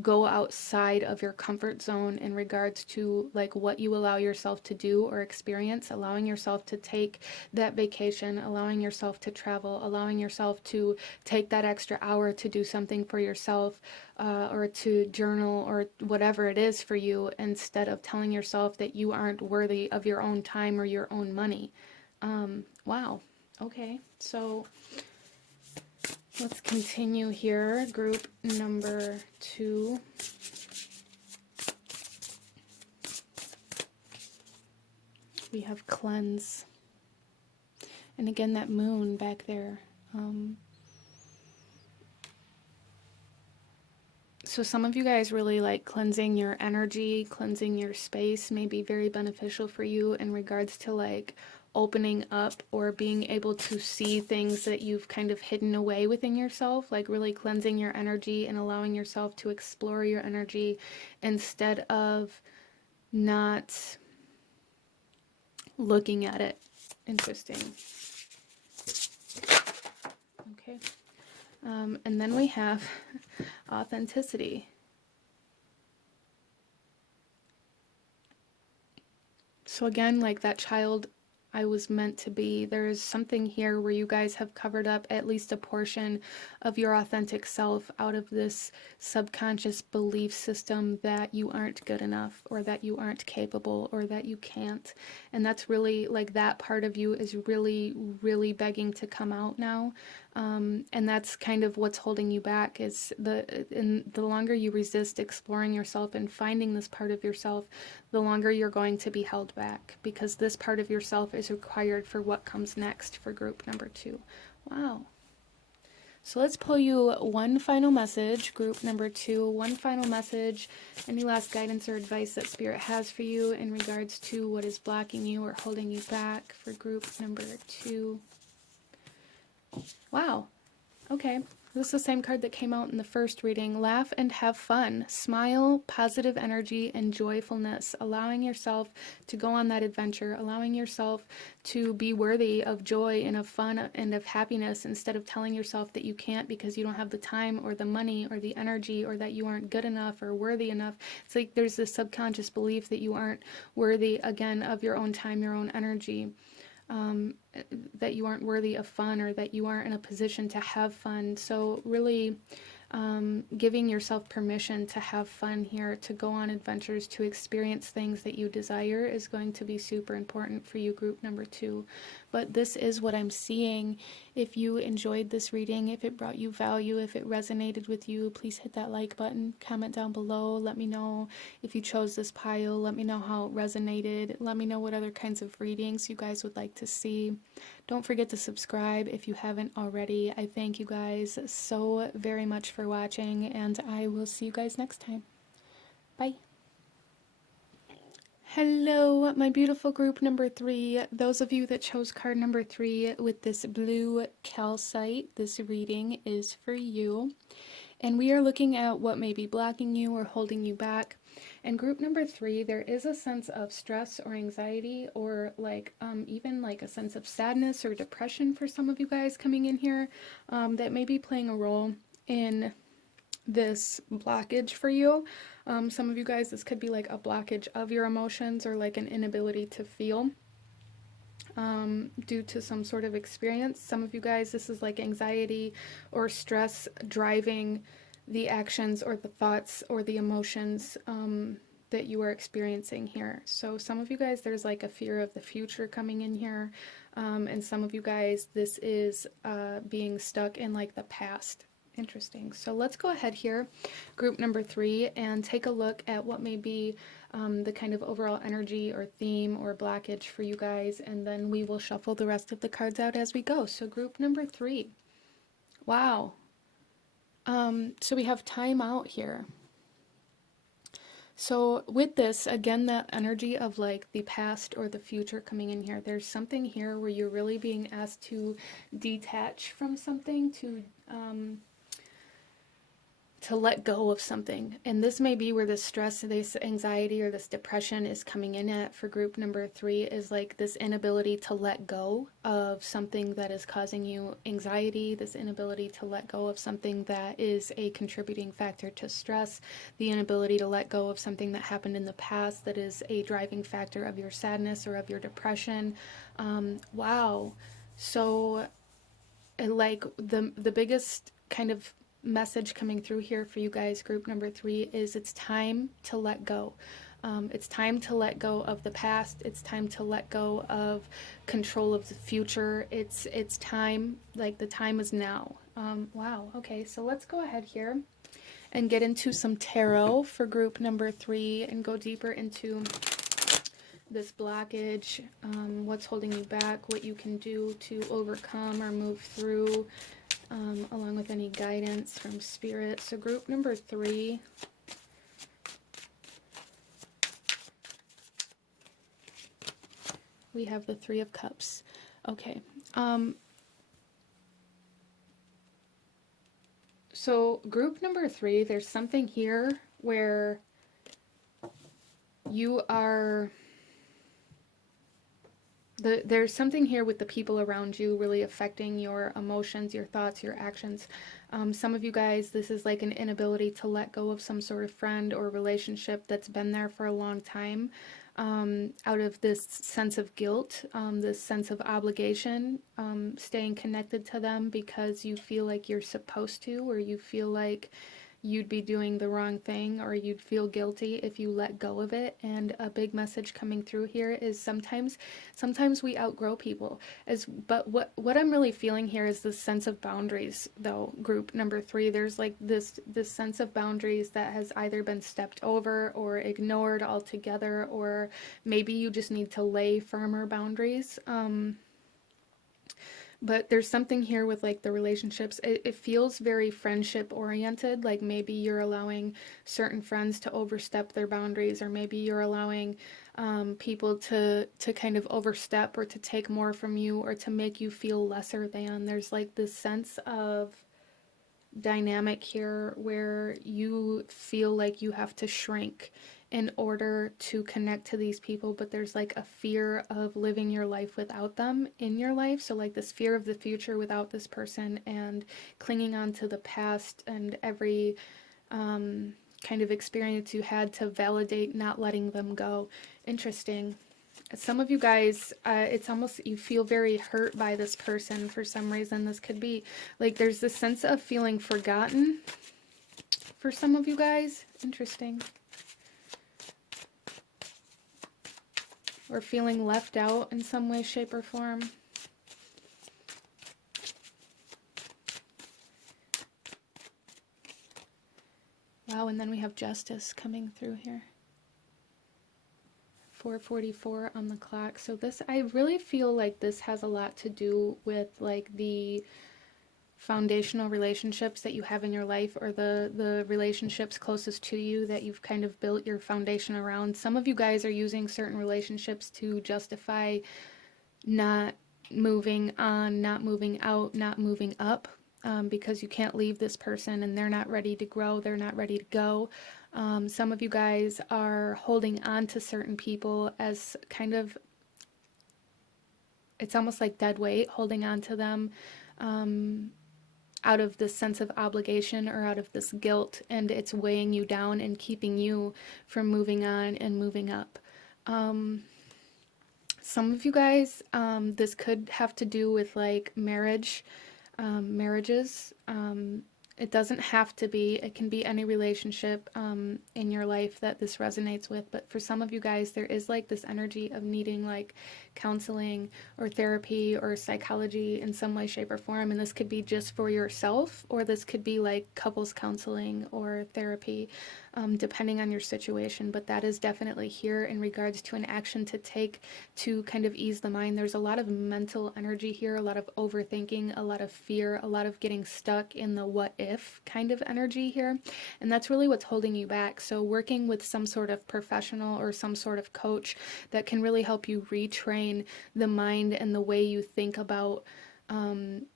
go outside of your comfort zone in regards to like what you allow yourself to do or experience, allowing yourself to take that vacation, allowing yourself to travel, allowing yourself to take that extra hour to do something for yourself, or to journal or whatever it is for you, instead of telling yourself that you aren't worthy of your own time or your own money. Wow. Okay, so let's continue here. Group number 2. We have cleanse. And again, that moon back there. So some of you guys really like cleansing your energy, cleansing your space may be very beneficial for you in regards to like opening up or being able to see things that you've kind of hidden away within yourself, like really cleansing your energy and allowing yourself to explore your energy instead of not looking at it. Interesting. Okay. And then we have authenticity. So again, like that child I was meant to be, there's something here where you guys have covered up at least a portion of your authentic self out of this subconscious belief system that you aren't good enough, or that you aren't capable, or that you can't. And that's really like that part of you is really, really begging to come out now. And that's kind of what's holding you back, is the longer you resist exploring yourself and finding this part of yourself, the longer you're going to be held back, because this part of yourself is required for what comes next for group number 2. Wow. So let's pull you one final message, group number 2, one final message, any last guidance or advice that Spirit has for you in regards to what is blocking you or holding you back for group number 2. Wow. Okay. This is the same card that came out in the first reading. Laugh and have fun. Smile, positive energy, and joyfulness. Allowing yourself to go on that adventure. Allowing yourself to be worthy of joy and of fun and of happiness, instead of telling yourself that you can't because you don't have the time or the money or the energy, or that you aren't good enough or worthy enough. It's like there's this subconscious belief that you aren't worthy, again, of your own time, your own energy. That you aren't worthy of fun, or that you aren't in a position to have fun. So really giving yourself permission to have fun here, to go on adventures, to experience things that you desire is going to be super important for you, group number 2. But this is what I'm seeing. If you enjoyed this reading, if it brought you value, if it resonated with you, please hit that like button, comment down below, let me know if you chose this pile, let me know how it resonated, let me know what other kinds of readings you guys would like to see. Don't forget to subscribe if you haven't already. I thank you guys so very much for watching, and I will see you guys next time. Bye. Hello, my beautiful group number 3. Those of you that chose card number 3 with this blue calcite, this reading is for you. And we are looking at what may be blocking you or holding you back. And group number 3, there is a sense of stress or anxiety, or like even like a sense of sadness or depression for some of you guys coming in here, that may be playing a role in this blockage for you. Some of you guys, this could be like a blockage of your emotions, or like an inability to feel due to some sort of experience. Some of you guys, this is like anxiety or stress driving the actions or the thoughts or the emotions that you are experiencing here. So some of you guys, there's like a fear of the future coming in here, and some of you guys, this is being stuck in like the past. Interesting. So let's go ahead here, group number 3, and take a look at what may be the kind of overall energy or theme or blockage for you guys, and then we will shuffle the rest of the cards out as we go. So group number 3. Wow. So we have time out here. So with this, again, that energy of like the past or the future coming in here, there's something here where you're really being asked to detach from something, to let go of something. And this may be where this stress, this anxiety, or this depression is coming in at for group number 3, is like this inability to let go of something that is causing you anxiety, this inability to let go of something that is a contributing factor to stress, the inability to let go of something that happened in the past that is a driving factor of your sadness or of your depression. Wow. So like the biggest kind of message coming through here for you guys, group number 3, is it's time to let go. It's time to let go of the past. It's time to let go of control of the future. It's time, like the time is now. Wow. Okay, so let's go ahead here and get into some tarot for group number 3 and go deeper into this blockage, what's holding you back, what you can do to overcome or move through, along with any guidance from Spirit. So group number 3, we have the 3 of Cups. Okay. So group number 3, there's something here where you are... There's something here with the people around you really affecting your emotions, your thoughts, your actions. Some of you guys, this is like an inability to let go of some sort of friend or relationship that's been there for a long time, out of this sense of guilt, this sense of obligation, staying connected to them because you feel like you're supposed to, or you feel like you'd be doing the wrong thing, or you'd feel guilty if you let go of it. And a big message coming through here is sometimes we outgrow people. But what I'm really feeling here is this sense of boundaries, though, group number 3. There's like this sense of boundaries that has either been stepped over or ignored altogether, or maybe you just need to lay firmer boundaries. But there's something here with like the relationships. It feels very friendship oriented. Like maybe you're allowing certain friends to overstep their boundaries, or maybe you're allowing people to kind of overstep or to take more from you, or to make you feel lesser than. There's like this sense of dynamic here where you feel like you have to shrink in order to connect to these people, but there's like a fear of living your life without them in your life. So like this fear of the future without this person, and clinging on to the past and every kind of experience you had to validate not letting them go. Interesting. Some of you guys, it's almost you feel very hurt by this person for some reason. This could be like there's this sense of feeling forgotten for some of you guys. Interesting. Or feeling left out in some way, shape, or form. Wow, and then we have Justice coming through here. 4:44 on the clock. So this, I really feel like this has a lot to do with like the foundational relationships that you have in your life, or the relationships closest to you that you've kind of built your foundation around. Some of you guys are using certain relationships to justify not moving on, not moving out, not moving up, because you can't leave this person and they're not ready to grow, they're not ready to go. Some of you guys are holding on to certain people as kind of, it's almost like dead weight, holding on to them out of this sense of obligation or out of this guilt, and it's weighing you down and keeping you from moving on and moving up. Some of you guys, this could have to do with like marriages. It doesn't have to be, it can be any relationship in your life that this resonates with, but for some of you guys, there is like this energy of needing like counseling or therapy or psychology in some way, shape, or form, and this could be just for yourself, or this could be like couples counseling or therapy, depending on your situation, but that is definitely here in regards to an action to take to kind of ease the mind. There's a lot of mental energy here, a lot of overthinking, a lot of fear, a lot of getting stuck in the what if kind of energy here, and that's really what's holding you back. So working with some sort of professional or some sort of coach that can really help you retrain the mind and the way you think about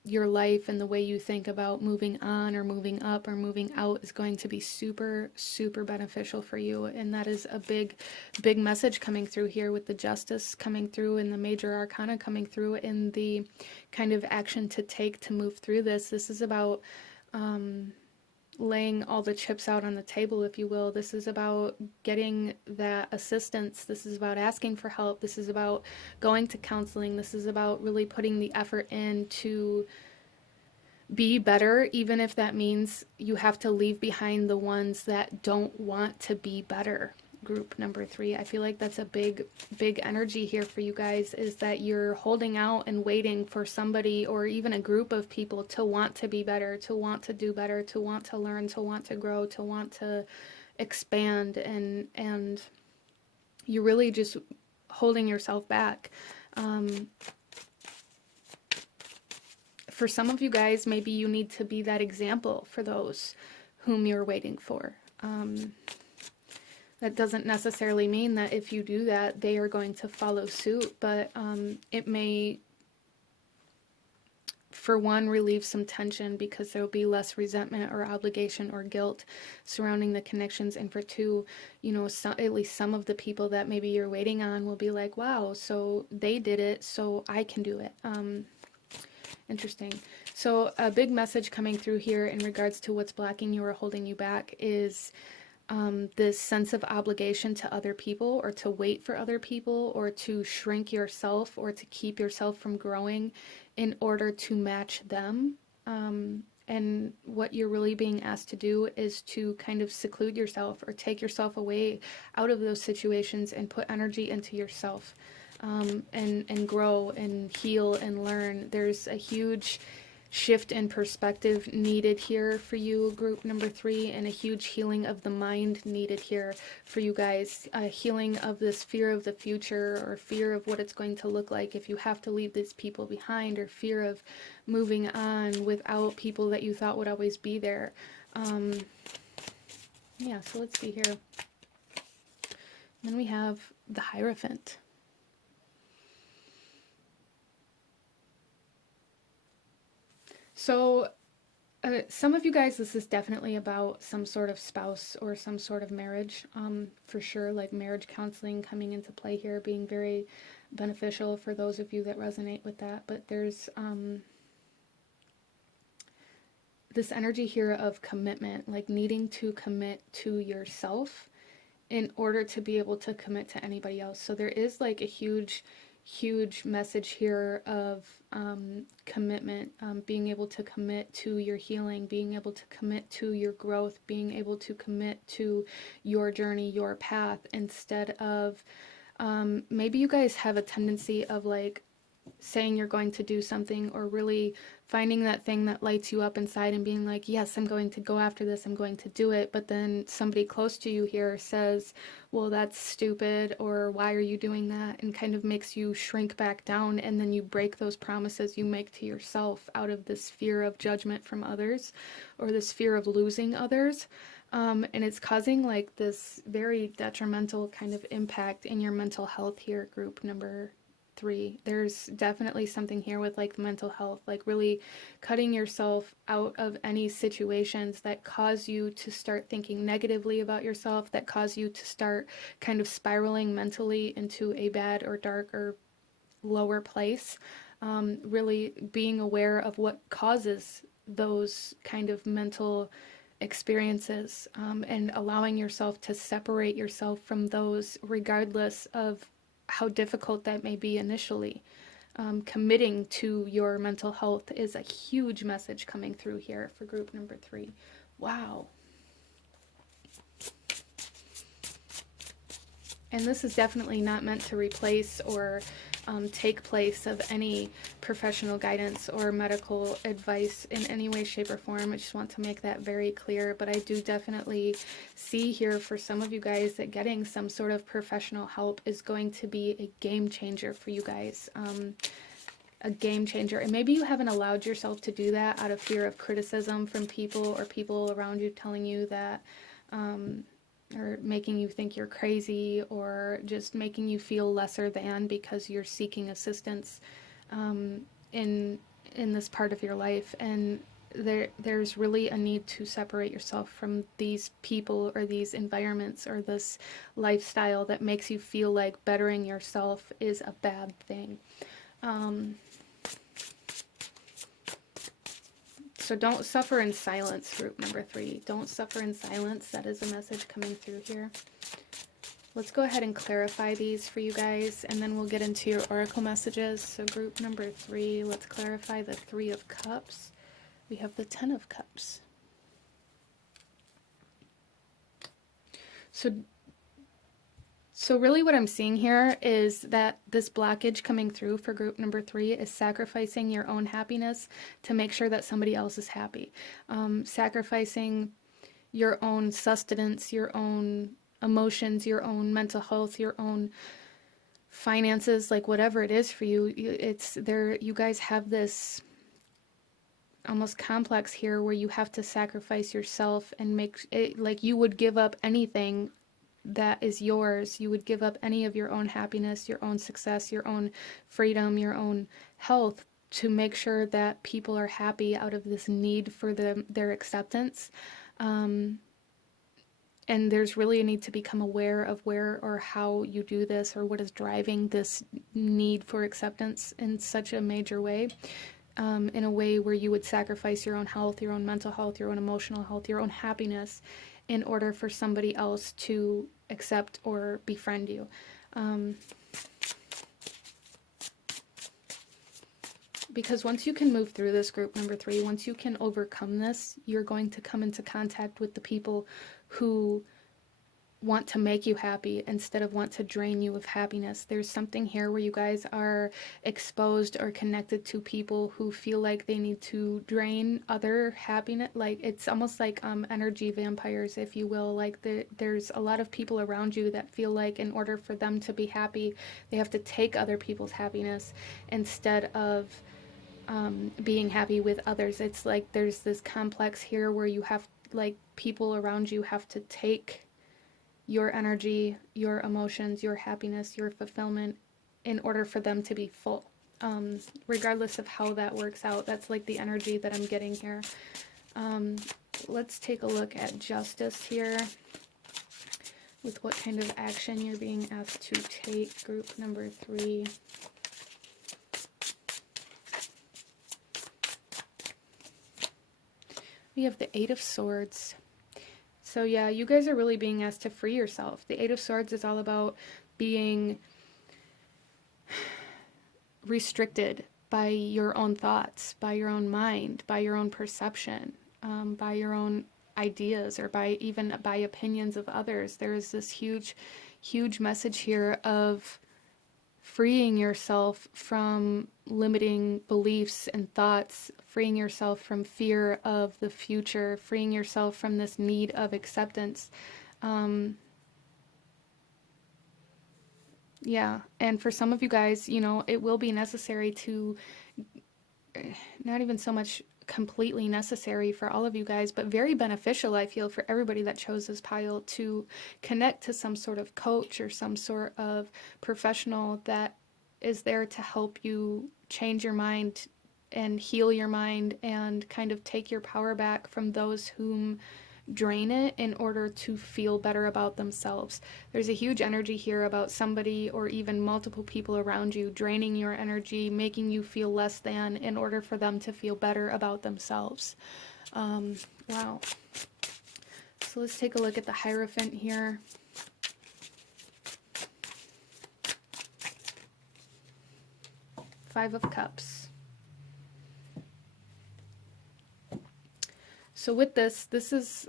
your life and the way you think about moving on or moving up or moving out is going to be super, super beneficial for you. And that is a big, big message coming through here with the Justice coming through and the Major Arcana coming through in the kind of action to take to move through this. This is about laying all the chips out on the table, if you will. This is about getting that assistance. This is about asking for help. This is about going to counseling. This is about really putting the effort in to be better, even if that means you have to leave behind the ones that don't want to be better. Group number 3. I feel like that's a big energy here for you guys, is that you're holding out and waiting for somebody or even a group of people to want to be better, to want to do better, to want to learn, to want to grow, to want to expand, and you're really just holding yourself back. For some of you guys, maybe you need to be that example for those whom you're waiting for. That doesn't necessarily mean that if you do that, they are going to follow suit, but it may, for one, relieve some tension because there will be less resentment or obligation or guilt surrounding the connections. And for two, you know, at least some of the people that maybe you're waiting on will be like, wow, so they did it, so I can do it. Interesting. So a big message coming through here in regards to what's blocking you or holding you back is this sense of obligation to other people, or to wait for other people, or to shrink yourself, or to keep yourself from growing in order to match them. And what you're really being asked to do is to kind of seclude yourself or take yourself away out of those situations and put energy into yourself, and grow and heal and learn. There's a huge shift in perspective needed here for you, group number 3, and a huge healing of the mind needed here for you guys. A healing of this fear of the future, or fear of what it's going to look like if you have to leave these people behind, or fear of moving on without people that you thought would always be there. Yeah, so let's see here. Then we have the Hierophant. So some of you guys, this is definitely about some sort of spouse or some sort of marriage, for sure, like marriage counseling coming into play here, being very beneficial for those of you that resonate with that. But there's this energy here of commitment, like needing to commit to yourself in order to be able to commit to anybody else. So there is like a huge message here of commitment, being able to commit to your healing, being able to commit to your growth, being able to commit to your journey, your path, instead of maybe you guys have a tendency of like saying you're going to do something, or really finding that thing that lights you up inside and being like, yes, I'm going to go after this, I'm going to do it. But then somebody close to you here says, well, that's stupid, or why are you doing that? And kind of makes you shrink back down. And then you break those promises you make to yourself out of this fear of judgment from others, or this fear of losing others. And it's causing like this very detrimental kind of impact in your mental health here, group number 3. There's definitely something here with like mental health, like really cutting yourself out of any situations that cause you to start thinking negatively about yourself, that cause you to start kind of spiraling mentally into a bad or dark or lower place. Really being aware of what causes those kind of mental experiences, and allowing yourself to separate yourself from those regardless of how difficult that may be initially. Committing to your mental health is a huge message coming through here for group number 3. Wow. And this is definitely not meant to replace or take place of any professional guidance or medical advice in any way, shape, or form. I just want to make that very clear. But I do definitely see here for some of you guys that getting some sort of professional help is going to be a game changer for you guys. A game changer. And maybe you haven't allowed yourself to do that out of fear of criticism from people, or people around you telling you that, or making you think you're crazy, or just making you feel lesser than because you're seeking assistance in this part of your life. And there's really a need to separate yourself from these people or these environments or this lifestyle that makes you feel like bettering yourself is a bad thing. So don't suffer in silence, group number 3. Don't suffer in silence. That is a message coming through here. Let's go ahead and clarify these for you guys, and then we'll get into your oracle messages. So group number 3, let's clarify the 3 of Cups. we have the Ten of Cups. So really what I'm seeing here is that this blockage coming through for group number 3 is sacrificing your own happiness to make sure that somebody else is happy. Sacrificing your own sustenance, your own emotions, your own mental health, your own finances, like whatever it is for you. It's there. You guys have this almost complex here where you have to sacrifice yourself and make it like you would give up anything that is yours. You would give up any of your own happiness, your own success, your own freedom, your own health to make sure that people are happy out of this need for their acceptance. And there's really a need to become aware of where or how you do this or what is driving this need for acceptance in such a major way. In a way where you would sacrifice your own health, your own mental health, your own emotional health, your own happiness in order for somebody else to accept or befriend you. Because once you can move through this group number 3, once you can overcome this, you're going to come into contact with the people who want to make you happy instead of want to drain you of happiness. There's something here where you guys are exposed or connected to people who feel like they need to drain other happiness. Like it's almost like energy vampires, if you will. Like there's a lot of people around you that feel like in order for them to be happy, they have to take other people's happiness instead of being happy with others. It's like there's this complex here where you have, like, people around you have to take your energy, your emotions, your happiness, your fulfillment in order for them to be full. Regardless of how that works out, that's like the energy that I'm getting here. Let's take a look at justice here with what kind of action you're being asked to take, group number 3. We have the 8 of Swords. So yeah, you guys are really being asked to free yourself. The 8 of Swords is all about being restricted by your own thoughts, by your own mind, by your own perception, by your own ideas, or even by opinions of others. There is this huge, huge message here of freeing yourself from limiting beliefs and thoughts, freeing yourself from fear of the future, freeing yourself from this need of acceptance. Yeah, and for some of you guys, you know, it will be necessary to, not even so much completely necessary for all of you guys, but very beneficial, I feel, for everybody that chose this pile, to connect to some sort of coach or some sort of professional that is there to help you change your mind and heal your mind and kind of take your power back from those whom drain it in order to feel better about themselves. There's a huge energy here about somebody or even multiple people around you draining your energy, making you feel less than in order for them to feel better about themselves. Wow. So let's take a look at the Hierophant here. Five of Cups. So with this is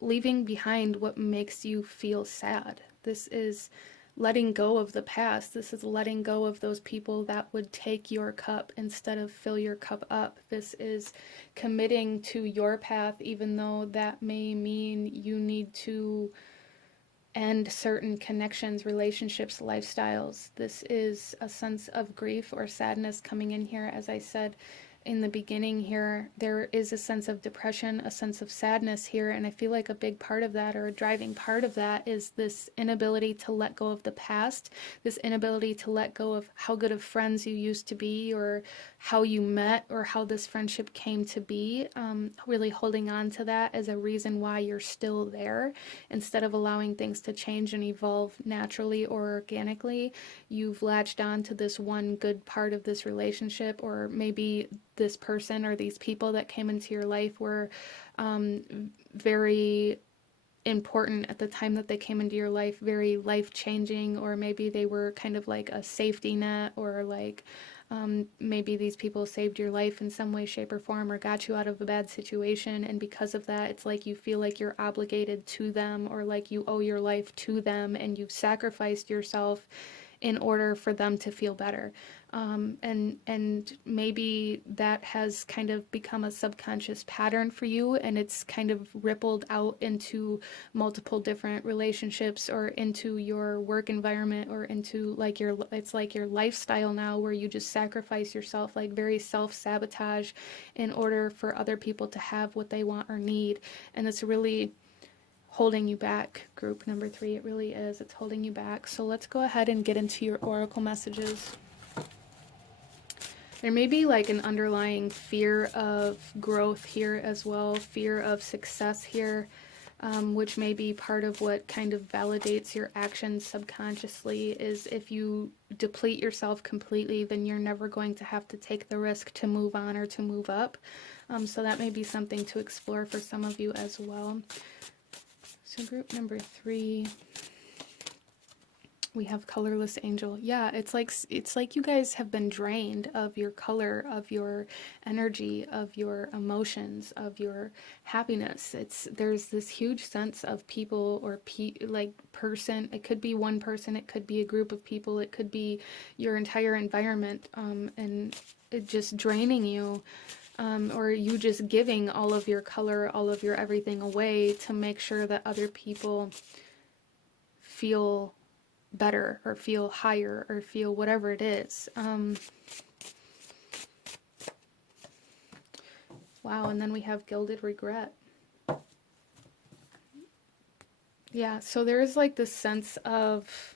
leaving behind what makes you feel sad. This is letting go of the past. This is letting go of those people that would take your cup instead of fill your cup up. This is committing to your path, even though that may mean you need to end certain connections, relationships, lifestyles. This is a sense of grief or sadness coming in here. As I said in the beginning here, there is a sense of depression, a sense of sadness here, and I feel like a big part of that, or a driving part of that, is this inability to let go of the past, this inability to let go of how good of friends you used to be, or how you met, or how this friendship came to be, really holding on to that as a reason why you're still there, instead of allowing things to change and evolve naturally or organically. You've latched on to this one good part of this relationship, or maybe this person or these people that came into your life were very important at the time that they came into your life, very life-changing, or maybe they were kind of like a safety net, or like Maybe these people saved your life in some way, shape, or form, or got you out of a bad situation, and because of that, it's like you feel like you're obligated to them, or like you owe your life to them, and you've sacrificed yourself in order for them to feel better. And maybe that has kind of become a subconscious pattern for you, and it's kind of rippled out into multiple different relationships, or into your work environment, or into like it's like your lifestyle now, where you just sacrifice yourself, like very self-sabotage, in order for other people to have what they want or need. And it's really holding you back, group number 3. It really is. It's holding you back. So let's go ahead and get into your oracle messages. There may be like an underlying fear of growth here as well, fear of success here, which may be part of what kind of validates your actions subconsciously. Is if you deplete yourself completely, then you're never going to have to take the risk to move on or to move up. So that may be something to explore for some of you as well. So group number 3, we have colorless angel. Yeah, it's like you guys have been drained of your color, of your energy, of your emotions, of your happiness. There's this huge sense of people, or person. It could be one person, it could be a group of people, it could be your entire environment, and it just draining you. Or you just giving all of your color, all of your everything away to make sure that other people feel better, or feel higher, or feel whatever it is. Wow, and then we have gilded regret. Yeah, so there is like this sense of,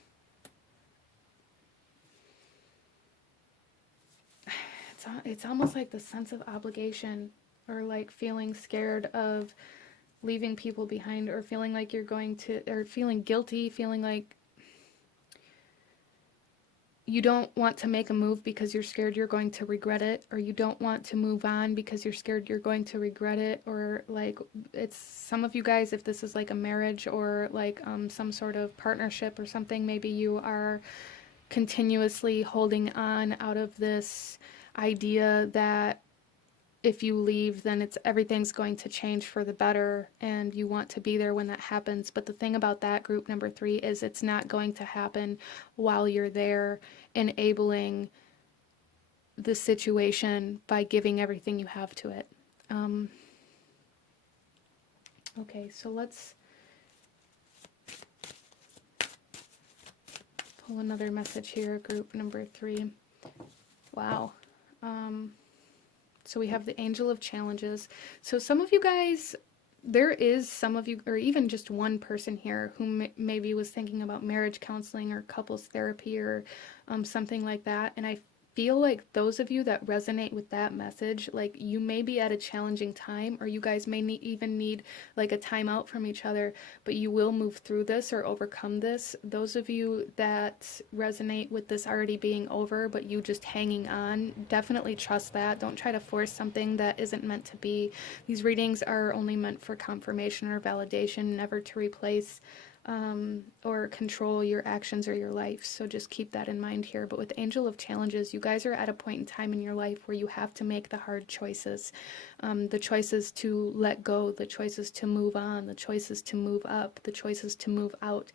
it's almost like the sense of obligation, or like feeling scared of leaving people behind, or feeling like you're going to, or feeling guilty, feeling like you don't want to make a move because you're scared you're going to regret it, or you don't want to move on because you're scared you're going to regret it, or like, it's some of you guys, if this is like a marriage, or like some sort of partnership or something, maybe you are continuously holding on out of this idea that if you leave, then everything's going to change for the better, and you want to be there when that happens. But the thing about that, group number 3, is it's not going to happen while you're there, enabling the situation by giving everything you have to it. Okay, so let's pull another message here, group number 3. Wow. So we have the Angel of Challenges. So some of you guys, there is some of you, or even just one person here, who maybe was thinking about marriage counseling or couples therapy, or something like that. And I feel like those of you that resonate with that message, like you may be at a challenging time, or you guys may even need like a timeout from each other, but you will move through this or overcome this. Those of you that resonate with this already being over, but you just hanging on, definitely trust that. Don't try to force something that isn't meant to be. These readings are only meant for confirmation or validation, never to replace or control your actions or your life. So just keep that in mind here. But with Angel of Challenges, you guys are at a point in time in your life where you have to make the hard choices. The choices to let go, the choices to move on, the choices to move up, the choices to move out.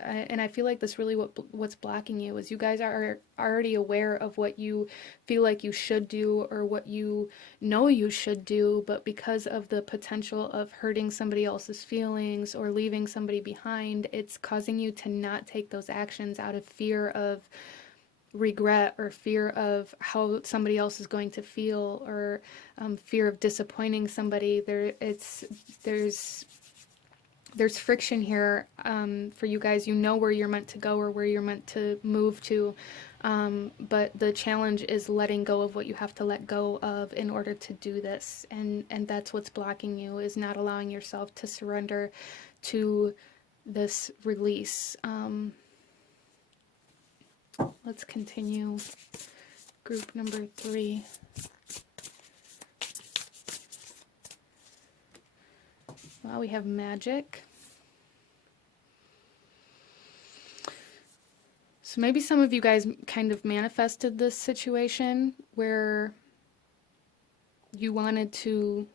And I feel like that's really what's blocking you, is you guys are already aware of what you feel like you should do, or what you know you should do, but because of the potential of hurting somebody else's feelings or leaving somebody behind, it's causing you to not take those actions out of fear of regret, or fear of how somebody else is going to feel, or fear of disappointing somebody. There's friction here for you guys. You know where you're meant to go, or where you're meant to move to, but the challenge is letting go of what you have to let go of in order to do this, and that's what's blocking you, is not allowing yourself to surrender to this release. Let's continue. Group number 3. Well, we have magic. So maybe some of you guys kind of manifested this situation where you wanted to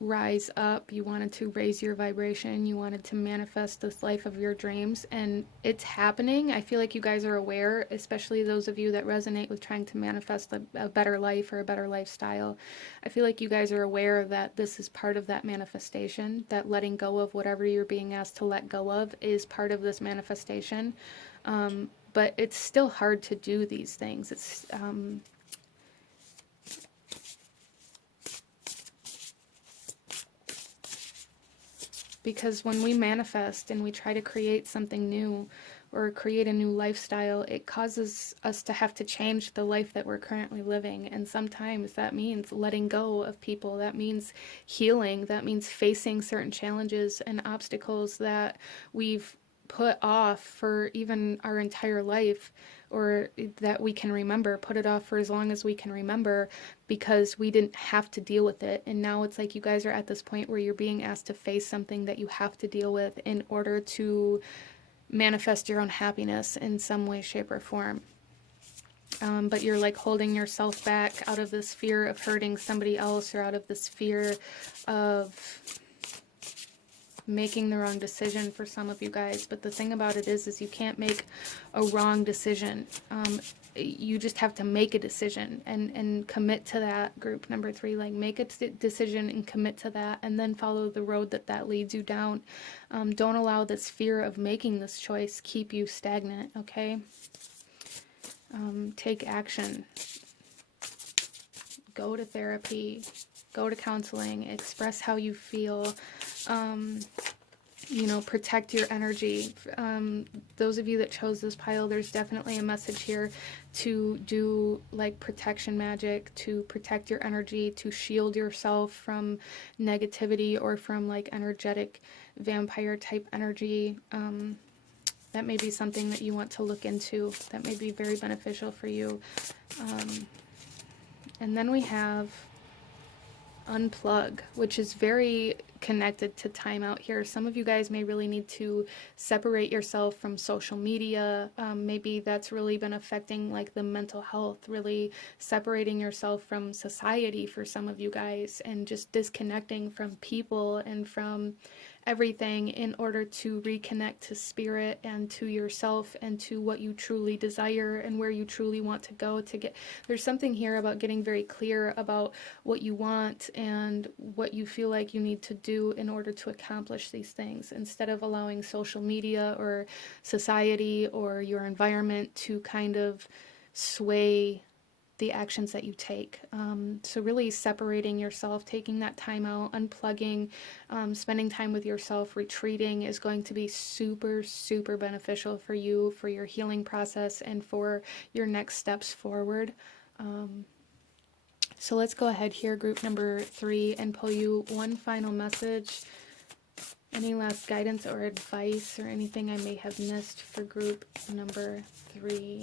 rise up, you wanted to raise your vibration, you wanted to manifest this life of your dreams, and it's happening. I feel like you guys are aware, especially those of you that resonate with trying to manifest a better life or a better lifestyle. I feel like you guys are aware that this is part of that manifestation, that letting go of whatever you're being asked to let go of is part of this manifestation. But it's still hard to do these things. It's because when we manifest and we try to create something new or create a new lifestyle, it causes us to have to change the life that we're currently living. And sometimes that means letting go of people. That means healing. That means facing certain challenges and obstacles that we've put off for even our entire life, or that we can remember, put it off for as long as we can remember, because we didn't have to deal with it. And now it's like you guys are at this point where you're being asked to face something that you have to deal with in order to manifest your own happiness in some way, shape, or form. But you're like holding yourself back out of this fear of hurting somebody else, or out of this fear of making the wrong decision for some of you guys. But the thing about it is you can't make a wrong decision. You just have to make a decision and commit to that. Group number 3, like, make a decision and commit to that, and then follow the road that leads you down. Don't allow this fear of making this choice keep you stagnant, okay? Take action. Go to therapy. Go to counseling. Express how you feel. Protect your energy. Those of you that chose this pile, there's definitely a message here to do like protection magic, to protect your energy, to shield yourself from negativity or from like energetic vampire type energy. That may be something that you want to look into. That may be very beneficial for you. And then we have unplug, which is very connected to timeout here. Some of you guys may really need to separate yourself from social media. Maybe that's really been affecting like the mental health, really separating yourself from society for some of you guys, and just disconnecting from people and from everything in order to reconnect to spirit and to yourself and to what you truly desire and where you truly want to go to get. There's something here about getting very clear about what you want and what you feel like you need to do in order to accomplish these things, instead of allowing social media or society or your environment to kind of sway the actions that you take. So really separating yourself, taking that time out, unplugging, spending time with yourself, retreating is going to be super, super beneficial for you, for your healing process, and for your next steps forward. So let's go ahead here, group number 3, and pull you one final message. Any last guidance or advice or anything I may have missed for group number 3?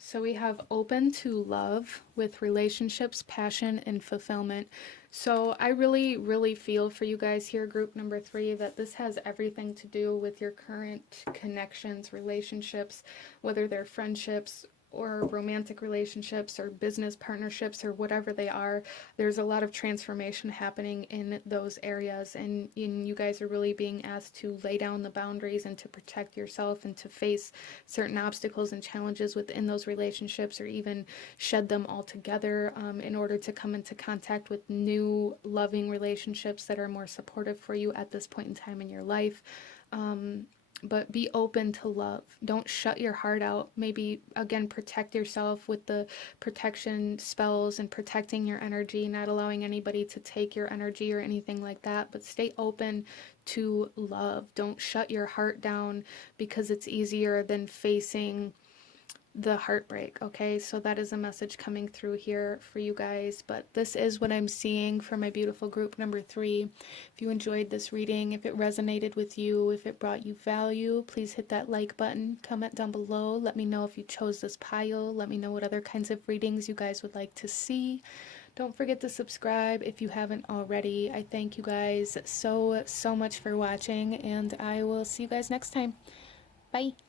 So we have open to love with relationships, passion, and fulfillment. So I really, really feel for you guys here, group number 3, that this has everything to do with your current connections, relationships, whether they're friendships or romantic relationships or business partnerships or whatever they are. There's a lot of transformation happening in those areas, and you guys are really being asked to lay down the boundaries and to protect yourself and to face certain obstacles and challenges within those relationships, or even shed them altogether, in order to come into contact with new loving relationships that are more supportive for you at this point in time in your life. But be open to love. Don't shut your heart out. Maybe, again, protect yourself with the protection spells and protecting your energy, not allowing anybody to take your energy or anything like that. But stay open to love. Don't shut your heart down because it's easier than facing the heartbreak. Okay, so that is a message coming through here for you guys. But this is what I'm seeing for my beautiful group number 3. If you enjoyed this reading, if it resonated with you, if it brought you value, please hit that like button, comment down below, let me know if you chose this pile, let me know what other kinds of readings you guys would like to see. Don't forget to subscribe if you haven't already. I thank you guys so much for watching, and I will see you guys next time. Bye.